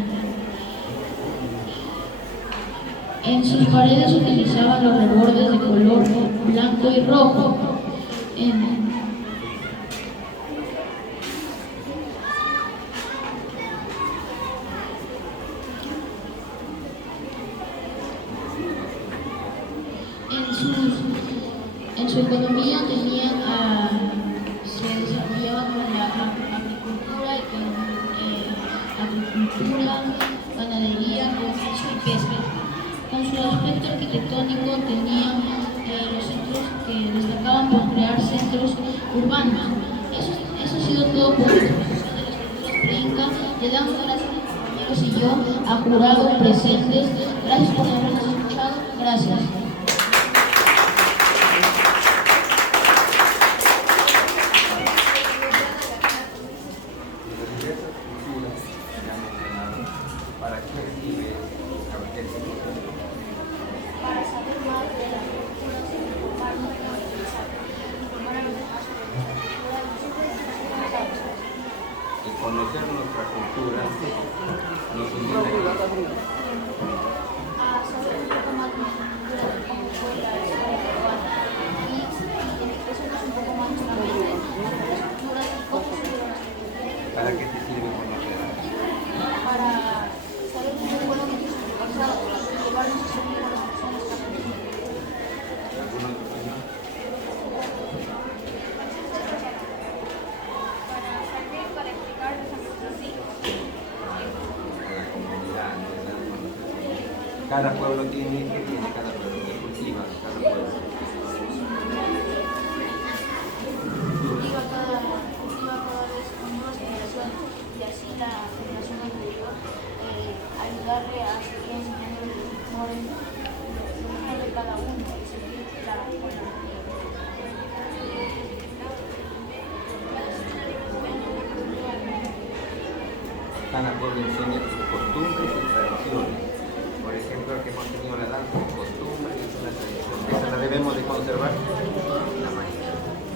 En sus paredes utilizaban los rebordes de color blanco y rojo. En su economía se desarrollaba con la agricultura, ganadería, comercio y pesca. Con su aspecto arquitectónico tenían los centros que destacaban por crear centros urbanos. Eso ha sido todo por la exposición de las culturas preinca. Le damos gracias a mis compañeros y yo, a jurados presentes. Gracias por habernos escuchado. Gracias. Conocer nuestra cultura nos invita a saber un poco más de la cultura, de cómo fue la historia peruana y expresarnos un poco más sobre las culturas y cómo surgieron las culturas. ¿Para qué te sirve conocer? Para saber un poco lo que es el pasado y llevarnos a seguir a las personas que aprendieron. ¿Alguna otra opinión? Para explicarles a nuestros hijos. La comunidad, ¿no? Cada pueblo tiene cada pueblo que cultiva, cada pueblo. Cultiva cada vez con nuevas generaciones y así la generación anterior ayudarle a seguir enseñando lo mejor de cada uno y seguir la buena. Cada pueblo enseña sus costumbres y tradiciones. Por ejemplo, que hemos tenido la danza, costumbres y una tradición. Esa la debemos de conservar. La mañana.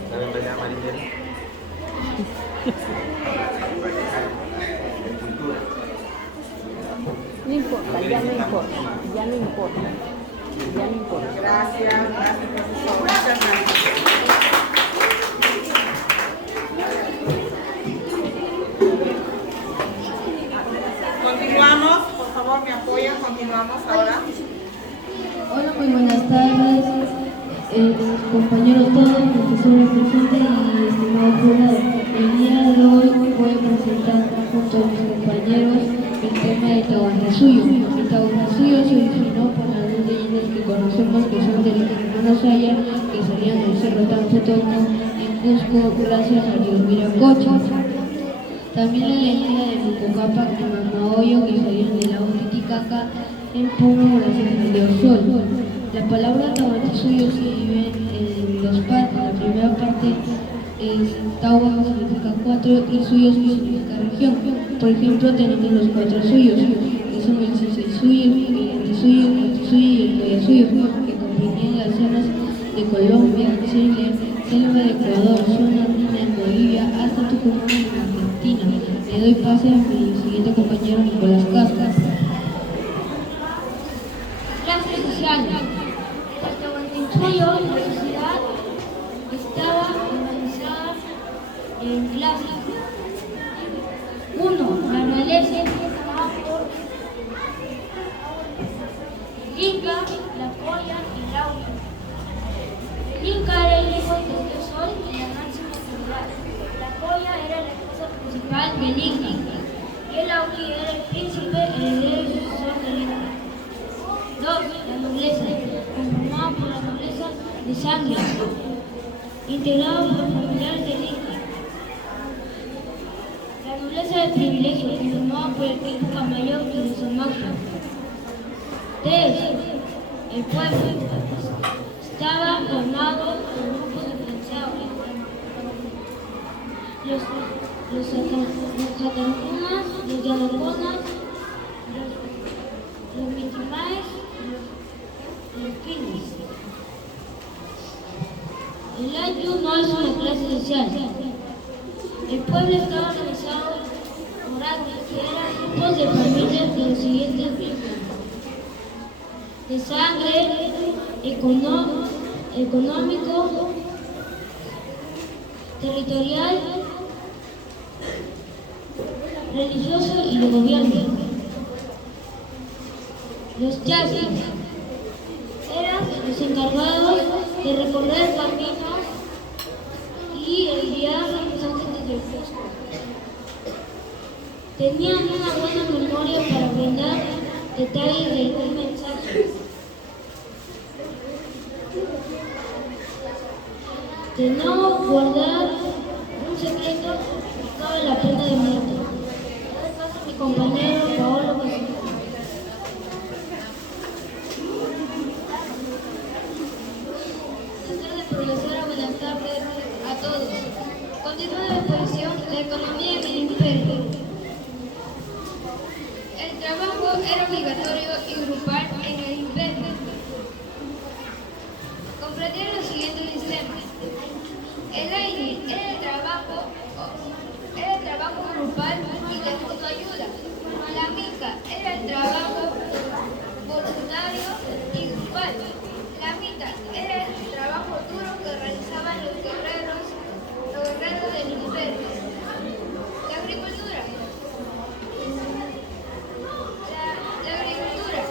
¿Saben bailar marinera? La cultura. No importa, ya no importa, ya no importa, ya no importa. Gracias, profesor. Muchas gracias. Continuamos, por favor, me apoyan, continuamos ahora. Hola, muy buenas tardes, compañeros todos, profesores presentes y estimados jurados. El día de hoy voy a presentar junto a mis compañeros el tema de Tahuantinsuyo. El Tahuantinsuyo se originó por las dos leyendas que conocemos, que son del hermano Saya, que salían del cerro Tamzotoco en Cusco gracias a Dios Viracocha. También la leyenda de Mucocapac y Mamaoyo, que salían del lago Titicaca en Puno gracias al Dios Sol. La palabra Tahuantinsuyo se divide en dos partes. La primera parte es Tahuan, que significa cuatro, y Suyo significa región. Por ejemplo, tenemos los cuatro suyos, que son el Sissuyo, el Antisuyo, el Matisuyo y el Collasuyo, que comprendían las zonas de Colombia, Chile, selva de Ecuador, zona andina en Bolivia, hasta Tucumán en Argentina. Le doy pase a mi siguiente compañero Nicolás Cascas. Clases sociales. El Tahuantinsuyo, la sociedad estaba organizada en clases. 1. La realeza estaba por el Inca, la Colla y Lauri. El Inca era el hijo del dios Sol y la máxima autoridad. La Colla era la esposa principal del Inca. Y el Lauri era el príncipe heredero y sucesor del Inca. 2. La nobleza, conformada por la nobleza de sangre, integrada por familiares del Inca. La nobleza de privilegio, conformada por el Inca Mayor y los Amaxos. 3. El pueblo estaba formado por grupos diferenciados. Los Jatanunas, los Yanaconas, los Mitimaes, los Pinis. El Ayu no es una clase social. El pueblo estaba organizado por Ayu, que eran grupos de familias de los siguientes vínculos: de sangre, económico, territorial, religioso y de gobierno. Los Yaquis eran los encargados de recorrer caminos y enviar mensajes desde el Cusco. Tenían una buena memoria para brindar detalles de algún mensaje. De no guardar un secreto estaba la pena de muerte. Ahora paso a mi compañero Paolo Basile. Buenas tardes, profesora. Buenas tardes a todos. Continúa la exposición La economía en el imperio. El trabajo era obligatorio y grupal en el imperio. Comprendía los siguientes sistemas. El aire era el trabajo grupal y de autoayuda. La mica era el trabajo voluntario y grupal. La mitad era el trabajo duro que realizaban los guerreros del imperio. La agricultura. La agricultura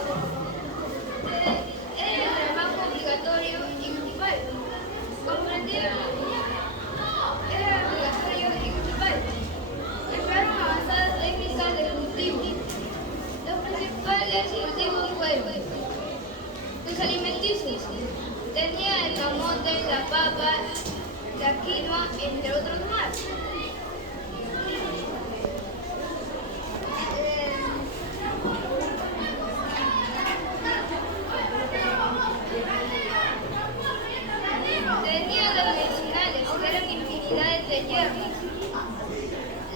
era el trabajo obligatorio y grupal. Comprendía. Era obligatorio y grupal. Emplearon avanzadas técnicas de cultivo. Los principales cultivos fueron los alimenticios. Tenía el camote, la papa, la quinoa, entre otros más. Tenía los medicinales, que eran infinidades de hierbas.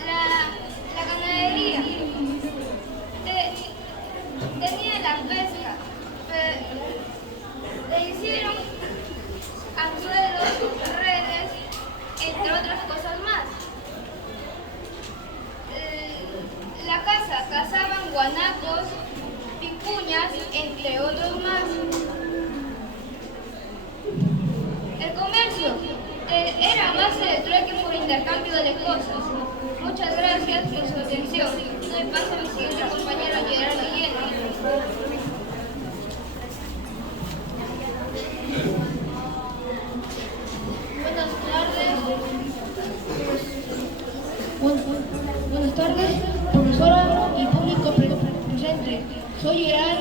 La ganadería. Tenía la pesca. Le hicieron anzuelos, redes, entre otras cosas más. La caza, cazaban guanacos, vicuñas, entre otros más. El comercio era a base de trueque por intercambio de cosas. Muchas gracias por su atención. Doy paso a mi siguiente compañero Gerardo Llena. Buenas tardes. Soy Gerard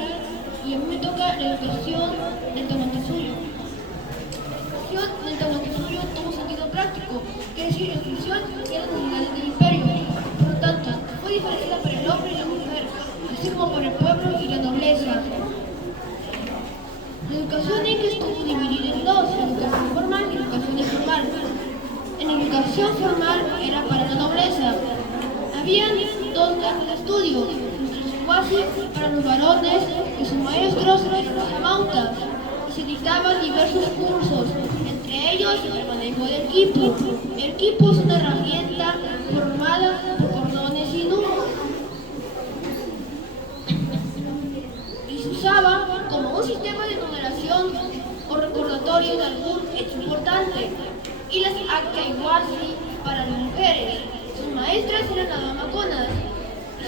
y a mí me toca la educación del Tahuantinsuyo. La educación del Tahuantinsuyo tuvo sentido práctico, que es decir, la educación y las necesidades del imperio. Por lo tanto, fue diferenciada para el hombre y la mujer, así como para el pueblo y la nobleza. La educación inca estuvo dividida en dos, educación formal y educación informal. En la educación formal era para la nobleza. Habían dos clases de estudio, para los varones y sus maestros eran los amautas, y se dictaban diversos cursos, entre ellos el manejo del quipu. El quipu es una herramienta formada por cordones y nudos y se usaba como un sistema de numeración o recordatorio de algún hecho importante. Y las acayhuasi para las mujeres. Sus maestras eran las mamaconas.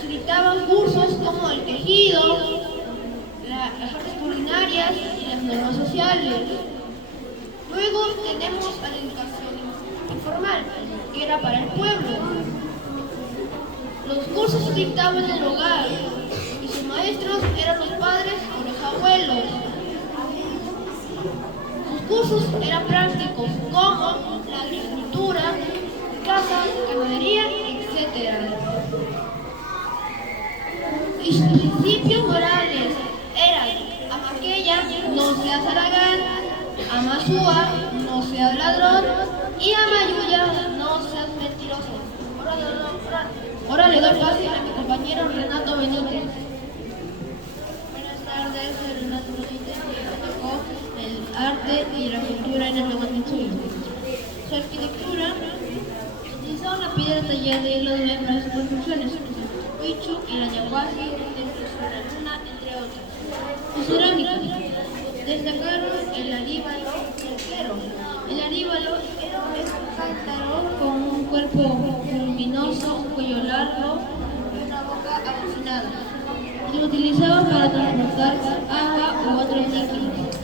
Se dictaban cursos como el tejido, las artes culinarias y las normas sociales. Luego tenemos a la educación informal, que era para el pueblo. Los cursos se dictaban en el hogar y sus maestros eran los padres o los abuelos. Los cursos eran prácticos como la agricultura, caza, ganadería, etc. Y sus principios morales eran: amaqueya, no seas haragán; amasúa, no seas ladrón; y amayuya, no seas mentiroso. Ahora le doy pase a mi compañero Renato Benítez. Buenas tardes, soy Renato Benítez y me tocó el arte y la cultura en el Tahuantinsuyo. Su arquitectura utilizaba la piedra tallada y los de para sus construcciones, Huichu y la Yaguasi, la luna, entre otros. Su cerámica destacaron el aríbalo y el quero. El aríbalo era un cántaro con un cuerpo voluminoso, un cuello largo y una boca abocinada. Se utilizaba para transportar agua u otros líquidos.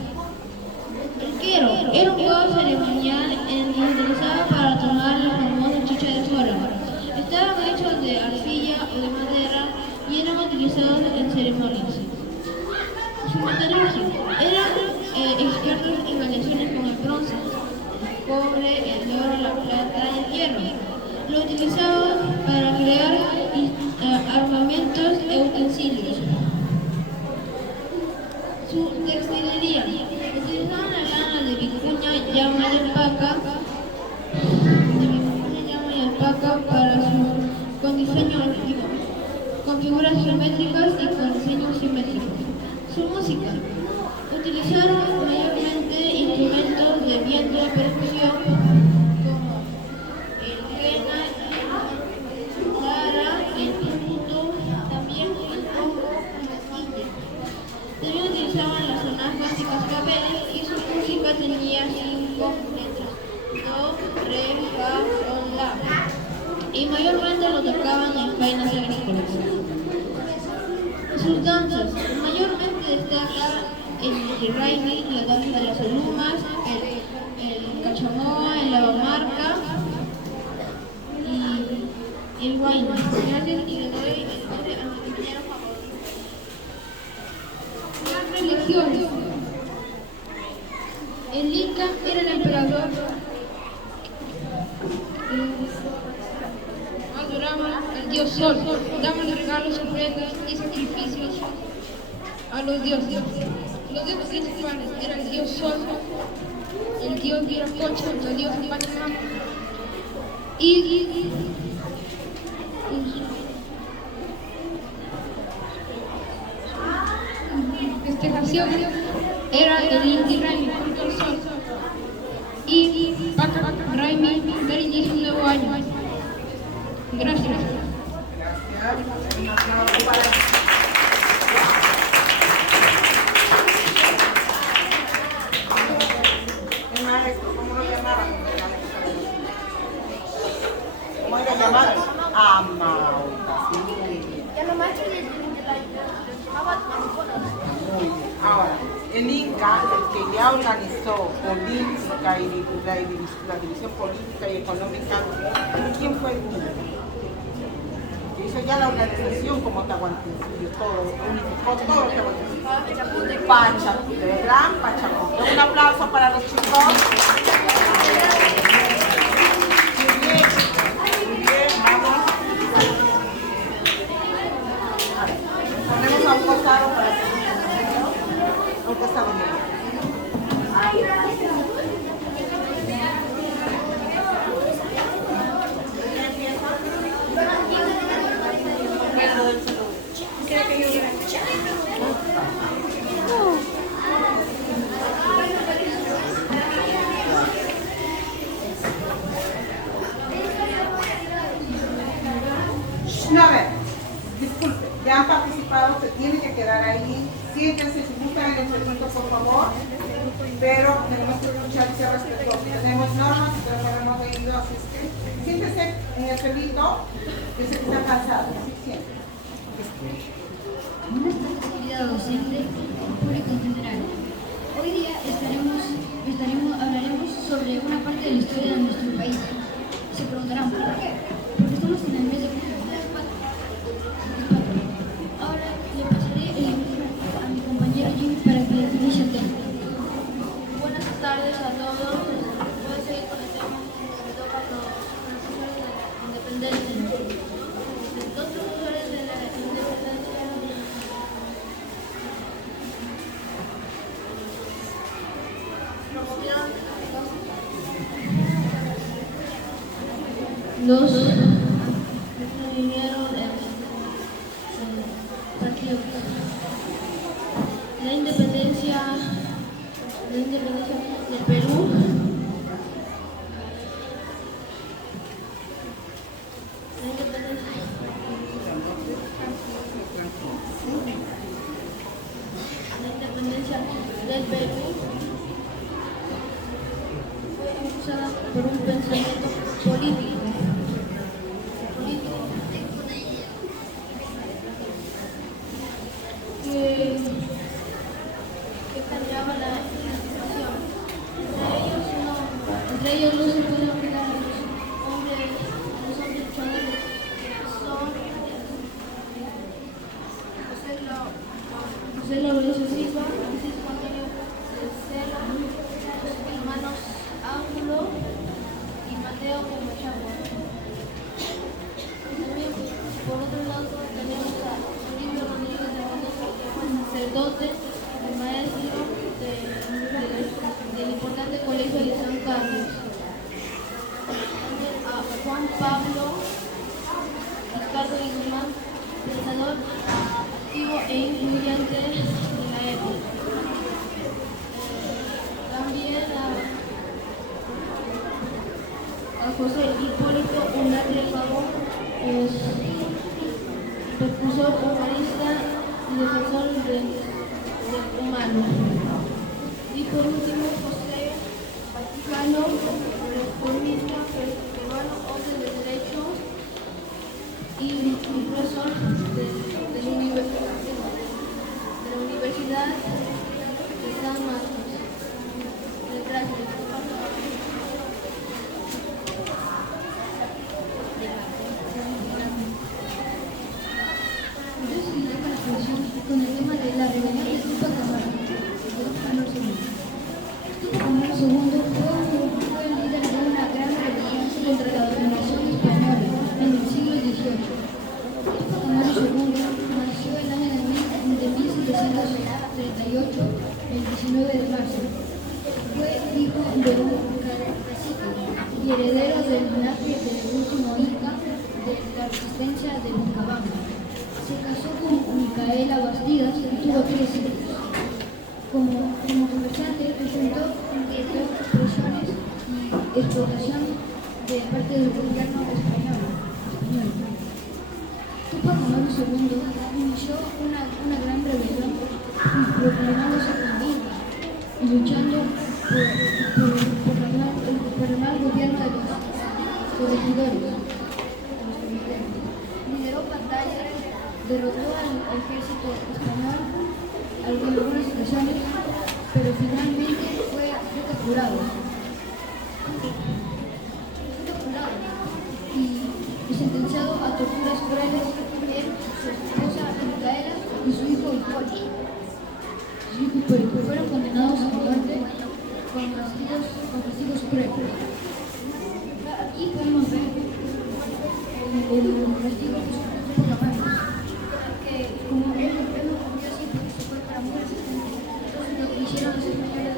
El quero era un juego ceremonial en que se utilizaba para tomar la famosa chicha de fora. Estaban hechos de arcilla o de madera y eran utilizados en ceremonias. Su metalurgia eran expertos en aleaciones con el bronce, el cobre, el oro, la plata y el hierro. Lo utilizaban para crear armamentos e utensilios. Su textilería: utilizaban la lana de vicuña, llama y alpaca, para con diseño con figuras geométricas y con diseños simétricos. Su música: utilizaron mayormente instrumentos de viento de percusión como el quena, el lara, el tutu, también el bongo y la quilla. También utilizaban las sonajas y cascabeles, y su música tenía 5 letras: do, re, fa, sol, la, y mayormente lo tocaban en vainas agrícolas. Sus danzas: mayormente destaca el Quirraimi, la danza de las olumas, el cachamoa, el lavamarca y el huayna. Gracias, y le doy el nombre a mi compañero favorito. Las religiones: el Inca era el emperador adoraba al dios Sol, daban regalos, ofrendas y sacrificios a los dioses. Los dioses principales eran el dios Sol, el dios Viracocha, el dios Pachamama y festejación era el Inti Raymi, culto al sol, y Paca Raymi, dar inicio a un nuevo año. Gracias. Gracias. Un aplauso para el maestro. ¿Cómo lo llamaban? ¿Cómo era llamado? Amauta. Ya los maestros les llamaban mamaconas. Muy bien. Ahora, el Inca, el que ya organizó política y la división política y económica, ¿quién fue el único? Eso ya la organización como Tahuantinsuyo, todo, unificó todo lo que Pachacuti, el gran Pachacuti. Un aplauso para los chicos. Muy bien, vamos. A ver, ponemos a un costado para que a un costado mío. No, a ver, disculpe, ya han participado, se tienen que quedar ahí, siéntense si gustan en el segundo, por favor, pero tenemos que escuchar y ser respetuosos. Tenemos normas, pero no hemos leído, así es que siéntense en el cerrito, yo sé que están cansados, así siéntense. Buenas tardes, querida docente y público en general. Hoy día hablaremos sobre una parte de la historia de nuestro país. Se preguntarán, ¿por qué? Porque estamos en el mes de julio. Ahora le pasaré el micrófono a mi compañero Jimmy para que inicie el tema. Buenas tardes a todos. Voy a seguir con el tema que me toca los profesores de la independencia. Los profesores de la independencia promovieron los vinieron patriotas. La independencia del Perú fue impulsada por un pensamiento político que cambiaba la situación. Entre ellos no se puede olvidar a los hombres luchadores que son José Lorenzo Silva, Francisco Antonio Cela, los hermanos Ángulo y Mateo Comachagua. También, por otro lado, tenemos a Olivio Rodríguez de Mendoza, que fue sacerdote, el maestro del importante colegio de San Carlos. También a Juan Pablo Ricardo Guzmán, pensador activo e influyente de la época. También a José Hipólito Unate Pavón, precursor humanista y defensor del humano. Y por último, José Vaticano, reformista peruano, hombre de derecho y profesor de la Universidad de San Marcos. Gracias. Con el tema de la rebelión de Tupac Amaru, Tupac Amaru II fue el líder de una gran rebelión contra la dominación española en el siglo XVIII. Tupac Amaru II nació el año de 1738, el 19 de marzo. Fue hijo de un cacique y heredero del linaje del último inca de la resistencia de Vilcabamba. Se casó con Micaela Bastidas y tuvo 3 hijos. Como comerciante presentó presiones y explotación de parte del gobierno español. Tupac Amaru II inició una gran rebelión proclamándose como inca y luchando por el mal gobierno de los corregidores. Lideró batallas, derrotó al ejército español en algunas ocasiones, pero finalmente fue capturado. Y sentenciado a torturas crueles él, su esposa Micaela y su hijo Hipólito. Fueron condenados a muerte con castigos crueles. Aquí podemos ver el castigo que sufrió por la mano, que como él no cumplió así porque se fue para muy resistente, entonces lo que hicieron los españoles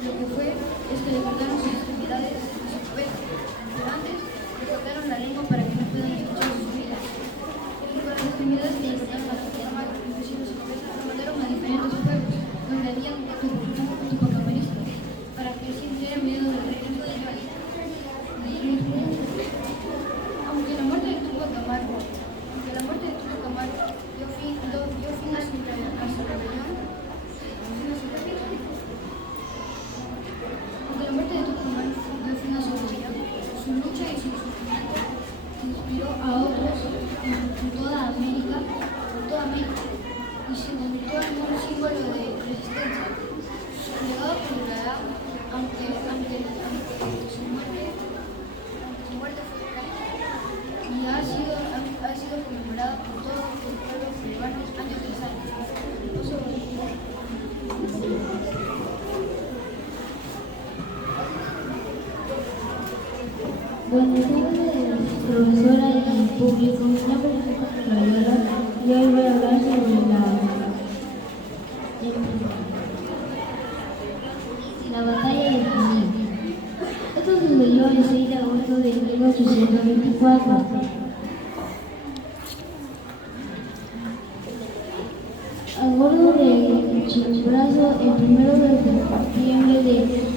lo que fue es que le cortaron sus extremidades y su cabeza, pero antes le cortaron la lengua para que no puedan escuchar sus vidas. Y con las extremidades que le cortaron la mano, inclusive su cabeza, lo mandaron a diferentes pueblos donde habían tupacamaristas para que sintieran miedo del regreso de Dios. Aunque la muerte de Tupac Amaru dio fin a su rebelión, su lucha y su sufrimiento inspiró a otros en toda América y se convirtió en un símbolo de resistencia. Su legado perdurará aunque su muerte fue trágica y ha sido conmemorada por todos los pueblos peruanos año tras año. Buenas tardes, profesora y público. Mi nombre es José Loyola y hoy voy a hablar sobre la batalla de Junín. Esto sucedió el 6 de agosto de 1824. A bordo de Chimborazo, el 1 de septiembre de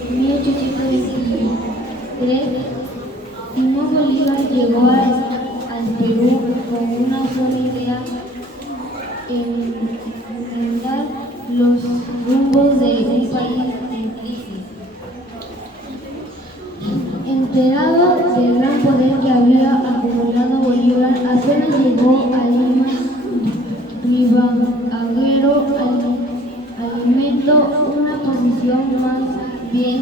1823, Simón Bolívar llegó al Perú con una sola idea: enmendar los rumbos de un país en crisis. Enterado del gran poder que había acumulado Bolívar, apenas llegó a Lima, Rivadavia alimentó una posición más bien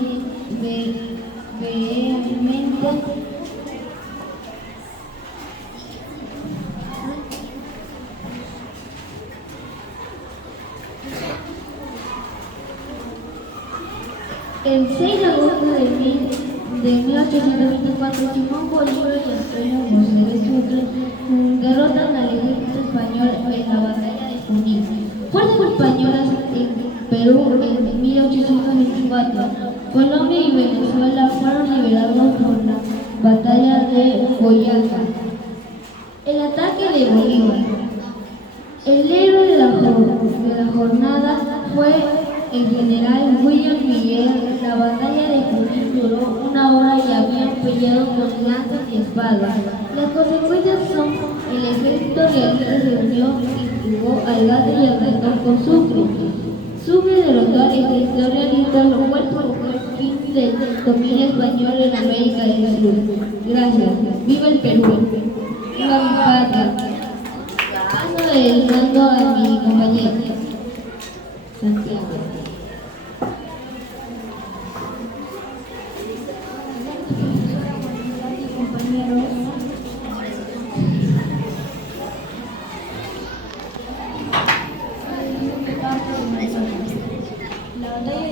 vehemente el 6 de agosto de 1824, Simón Bolívar y Antonio José de Sucre derrotan al ejército español en la batalla de Junín. Fuerzas españolas en Perú en 1824. Colombia y Venezuela fueron liberados por la batalla de Boyacá. El ataque de Bolívar. El héroe de la jornada fue el general William Miguel. La batalla de Junín duró 1 hora y habían peleado con lanzas y espadas. Las consecuencias son: el ejército realista se unió y jugó al Gate y arrancó con Sucre. Sucre derrotó al ejército realista, lo cual provocó el fin del dominio español en América del Sur. Gracias. ¡Viva el Perú! ¡Viva mi patria! Paso el mando a mi compañero Santiago. Compañeros, la batalla de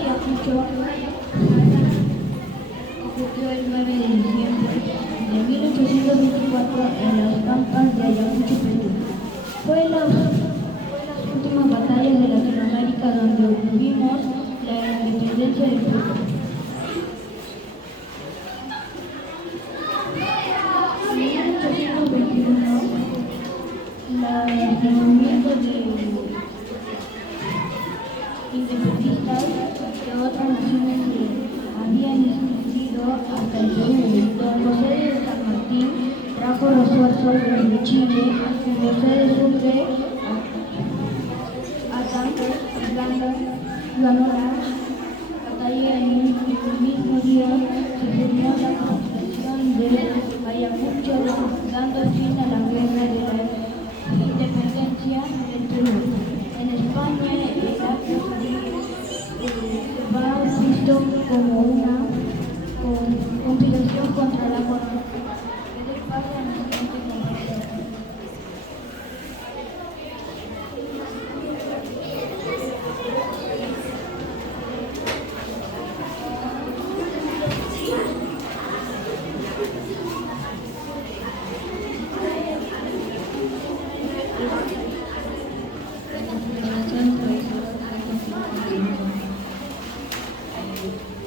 Ayacucho ocurrió el 9 de diciembre de 1824 en las pampas de Ayacucho, Perú. Fue las últimas batallas de Latinoamérica donde obtuvimos la independencia del Perú. En 1821, el movimiento de independistas de otras naciones que habían existido hasta el Perú. Don José de San Martín trajo refuerzos desde Chile y José de Sucre ganó la batalla. En el mismo día se firmó la Constitución de Ayacucho, dando fin a la guerra de la independencia del Perú. En España, el acto va visto como una conspiración contra la corona. Que dé paso a mi siguiente compañero.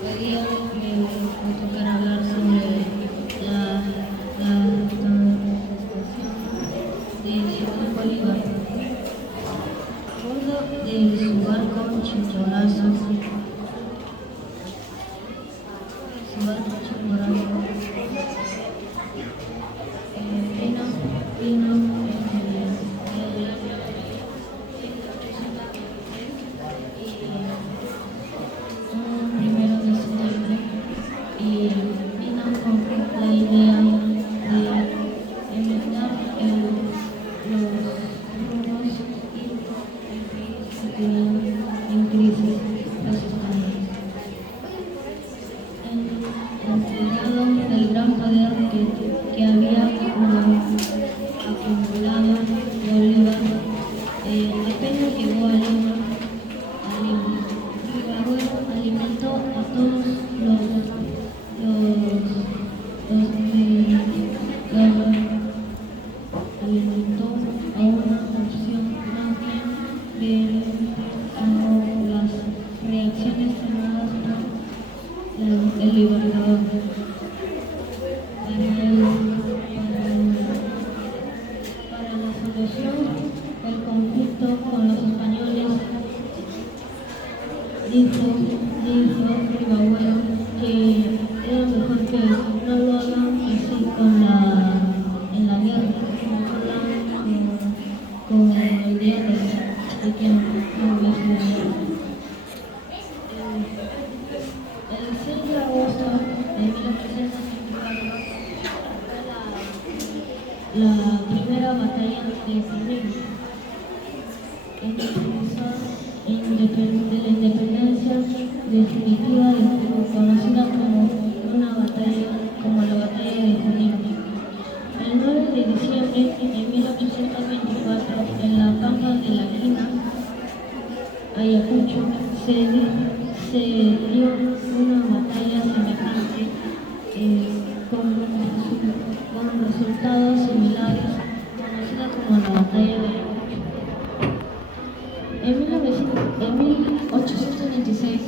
Hoy día me va a tocar hablar sobre la manifestación de Simón Bolívar. A bordo de su barco Chimborazo, vino un 1 de septiembre y vino con la idea de enmendar los rumos y el país que tenían en crisis los españoles. Enterado del gran poder que había acumulado Bolívar, apenas llegó a Lima, Rivadavia alimentó a todos alimentó a una opción más bien de las reacciones armadas por el Libertador. Para la solución del conflicto con los españoles, dijo Rivadavia que era mejor que no lo hagan así en la guerra, sino que lo hagan con la idea de que no hubiese guerra. El 6 de agosto de 1854 fue la primera batalla de Junín, en defensa de la independencia definitiva del Perú, conocida como la batalla de Junín. El 9 de diciembre de 1824, en la pampa de la Quina, Ayacucho, se dio una batalla semejante con resultados similares, conocida como la batalla de Ayacucho. En 1826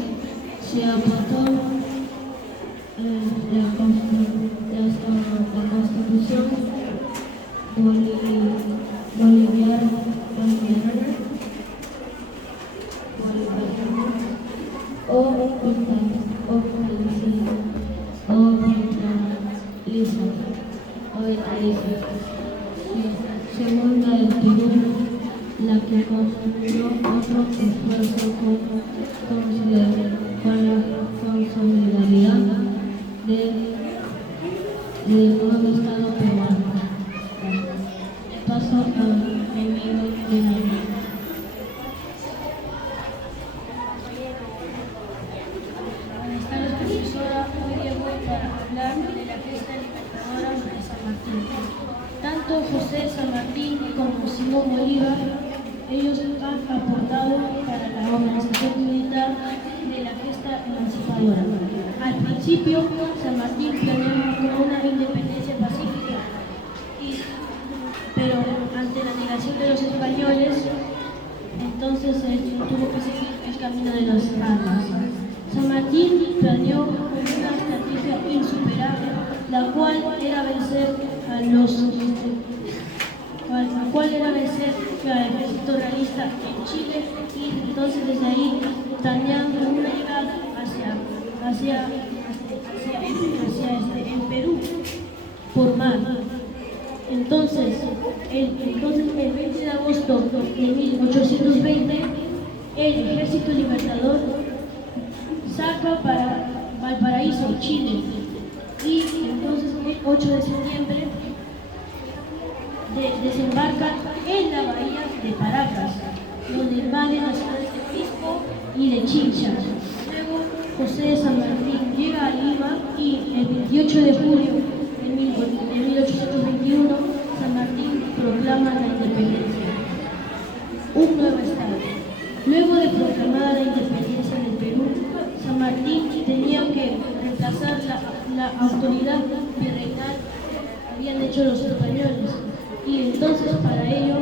se aprobó la Constitución Bolivariana según la del Perú, la que construyó otro esfuerzo con la solidaridad de un Estado peruano. Paso a mi amigo de la Buenas tardes, profesora. Hoy día voy para hablar de la gesta libertadora de San Martín. Tanto José San Martín como Simón Bolívar, ellos han aportado para la organización militar de la gesta emancipadora. Al principio, San Martín planeaba con una independencia pacífica, pero ante la negación de los españoles, entonces tuvo que seguir el camino de las armas. San Martín planeó una estrategia insuperable, la cual era vencer al ejército realista en Chile, y entonces desde ahí planeando una llegada hacia el Perú por mar. Entonces el 20 de agosto de 1820, el ejército libertador saca para Valparaíso, Chile, y entonces el 8 de septiembre desembarcan en la bahía de Paracas, donde invaden las ciudades de Pisco y de Chincha. Luego José de San Martín llega a Lima y el 28 de julio de 1821 San Martín proclama la independencia, un nuevo estado. Luego de proclamada la independencia del Perú, San Martín tenía que reemplazar la autoridad virreinal que habían hecho los españoles. Y entonces para ello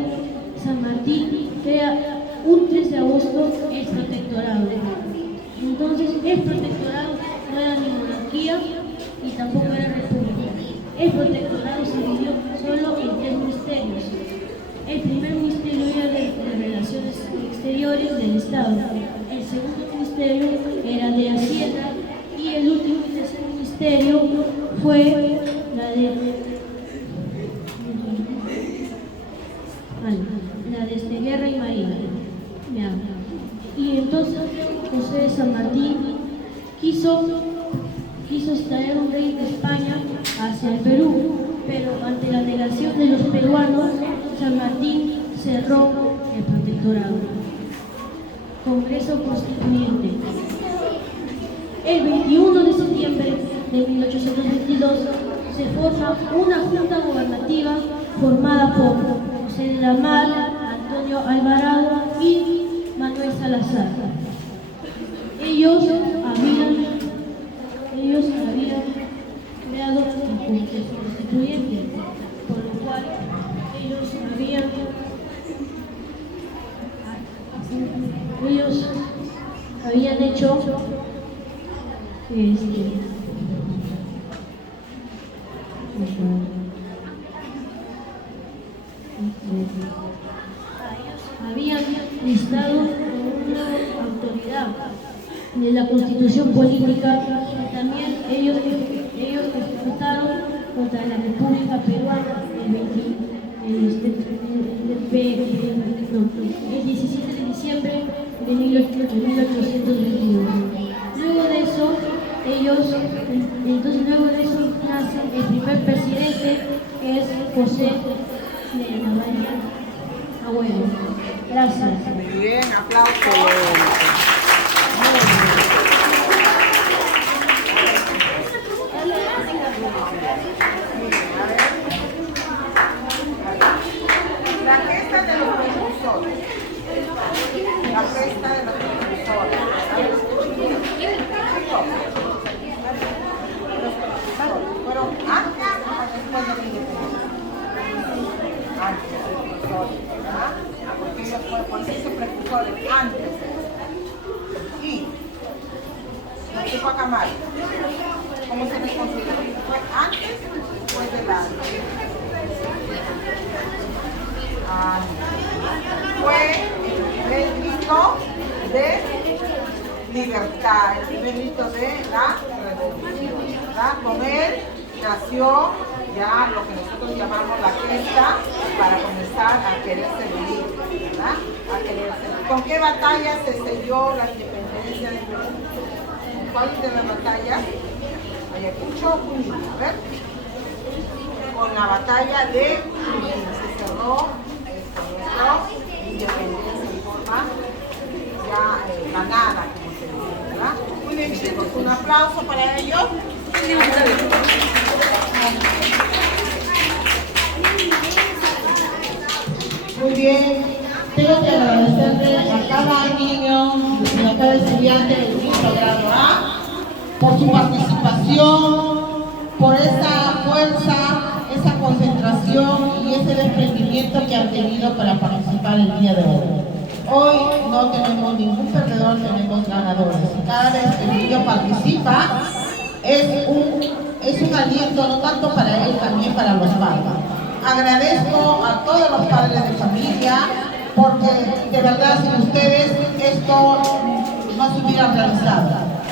San Martín crea un 3 de agosto el protectorado. Entonces el protectorado no era ni monarquía y tampoco era república. El protectorado se dividió solo en 3 ministerios. El primer ministerio era de Relaciones Exteriores del Estado. El segundo ministerio era de Hacienda y el último y tercer ministerio fue la de Guerra y Marina. Y entonces José de San Martín quiso extraer un rey de España hacia el Perú, pero ante la negación de los peruanos, San Martín cerró el protectorado. Congreso Constituyente. El 21 de septiembre de 1822 se forma una junta gubernativa formada por José de la Mar, Antonio Alvarado y Manuel Salazar. Ellos habían creado un Congreso Constituyente, por lo cual ellos habían hecho habían listado una autoridad de la Constitución política y también ellos ejecutaron contra la República Peruana el 17 de diciembre de 1822. Luego de eso nace el primer presidente, que es José de la María Agüero. Gracias. Muy bien, aplausos. La gesta de los precursores. La gesta de los precursores. Los precursores fueron antes o después de la independencia. Antes de los precursores, ¿verdad? Porque ellos fueron por eso precursores antes. Y no se fue a Camal. ¿Cómo se les considera? ¿Fue antes o después de la? Fue el primer grito de libertad, el primer grito de la revolución, ¿verdad? Con él nació ya lo que nosotros llamamos la gesta para comenzar a quererse vivir, ¿verdad? A quererse vivir. ¿Con qué batalla se selló la independencia del Perú? ¿Con cuál de las batallas? Ayacucho, Junín, a ver. Con la batalla de Junín se cerró nuestra independencia en forma ya ganada, como se dice, ¿verdad? Muy bien, chicos, un aplauso para ellos. Muy bien, tengo que agradecerle a cada niño y a cada estudiante del quinto grado A por su participación, por esa fuerza, esa concentración y ese desprendimiento que han tenido para participar el día de hoy. Hoy no tenemos ningún perdedor, tenemos ganadores. Cada vez que el niño participa es un aliento no tanto para él, también para los padres. Agradezco a todos los padres de familia porque de verdad sin ustedes esto no se hubiera realizado.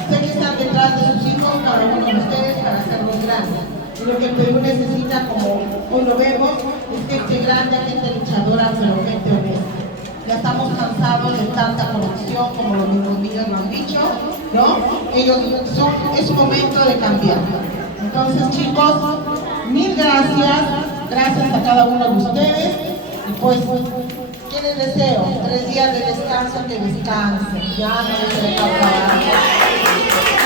Sé que están detrás de sus hijos, cada uno de ustedes, para hacerlos grandes. Y lo que el Perú necesita, como hoy lo vemos, es gente grande, gente luchadora, pero gente honesta. Ya estamos cansados de tanta corrupción, como los mismos niños lo han dicho, ¿no? Es un momento de cambiar. Entonces, chicos, mil gracias. Gracias a cada uno de ustedes. Y pues, ¿qué les deseo? 3 días de descanso, que descansen. Ya no se les va a acabar.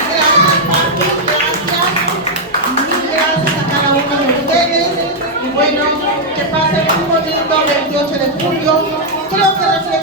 Gracias. creo que refleja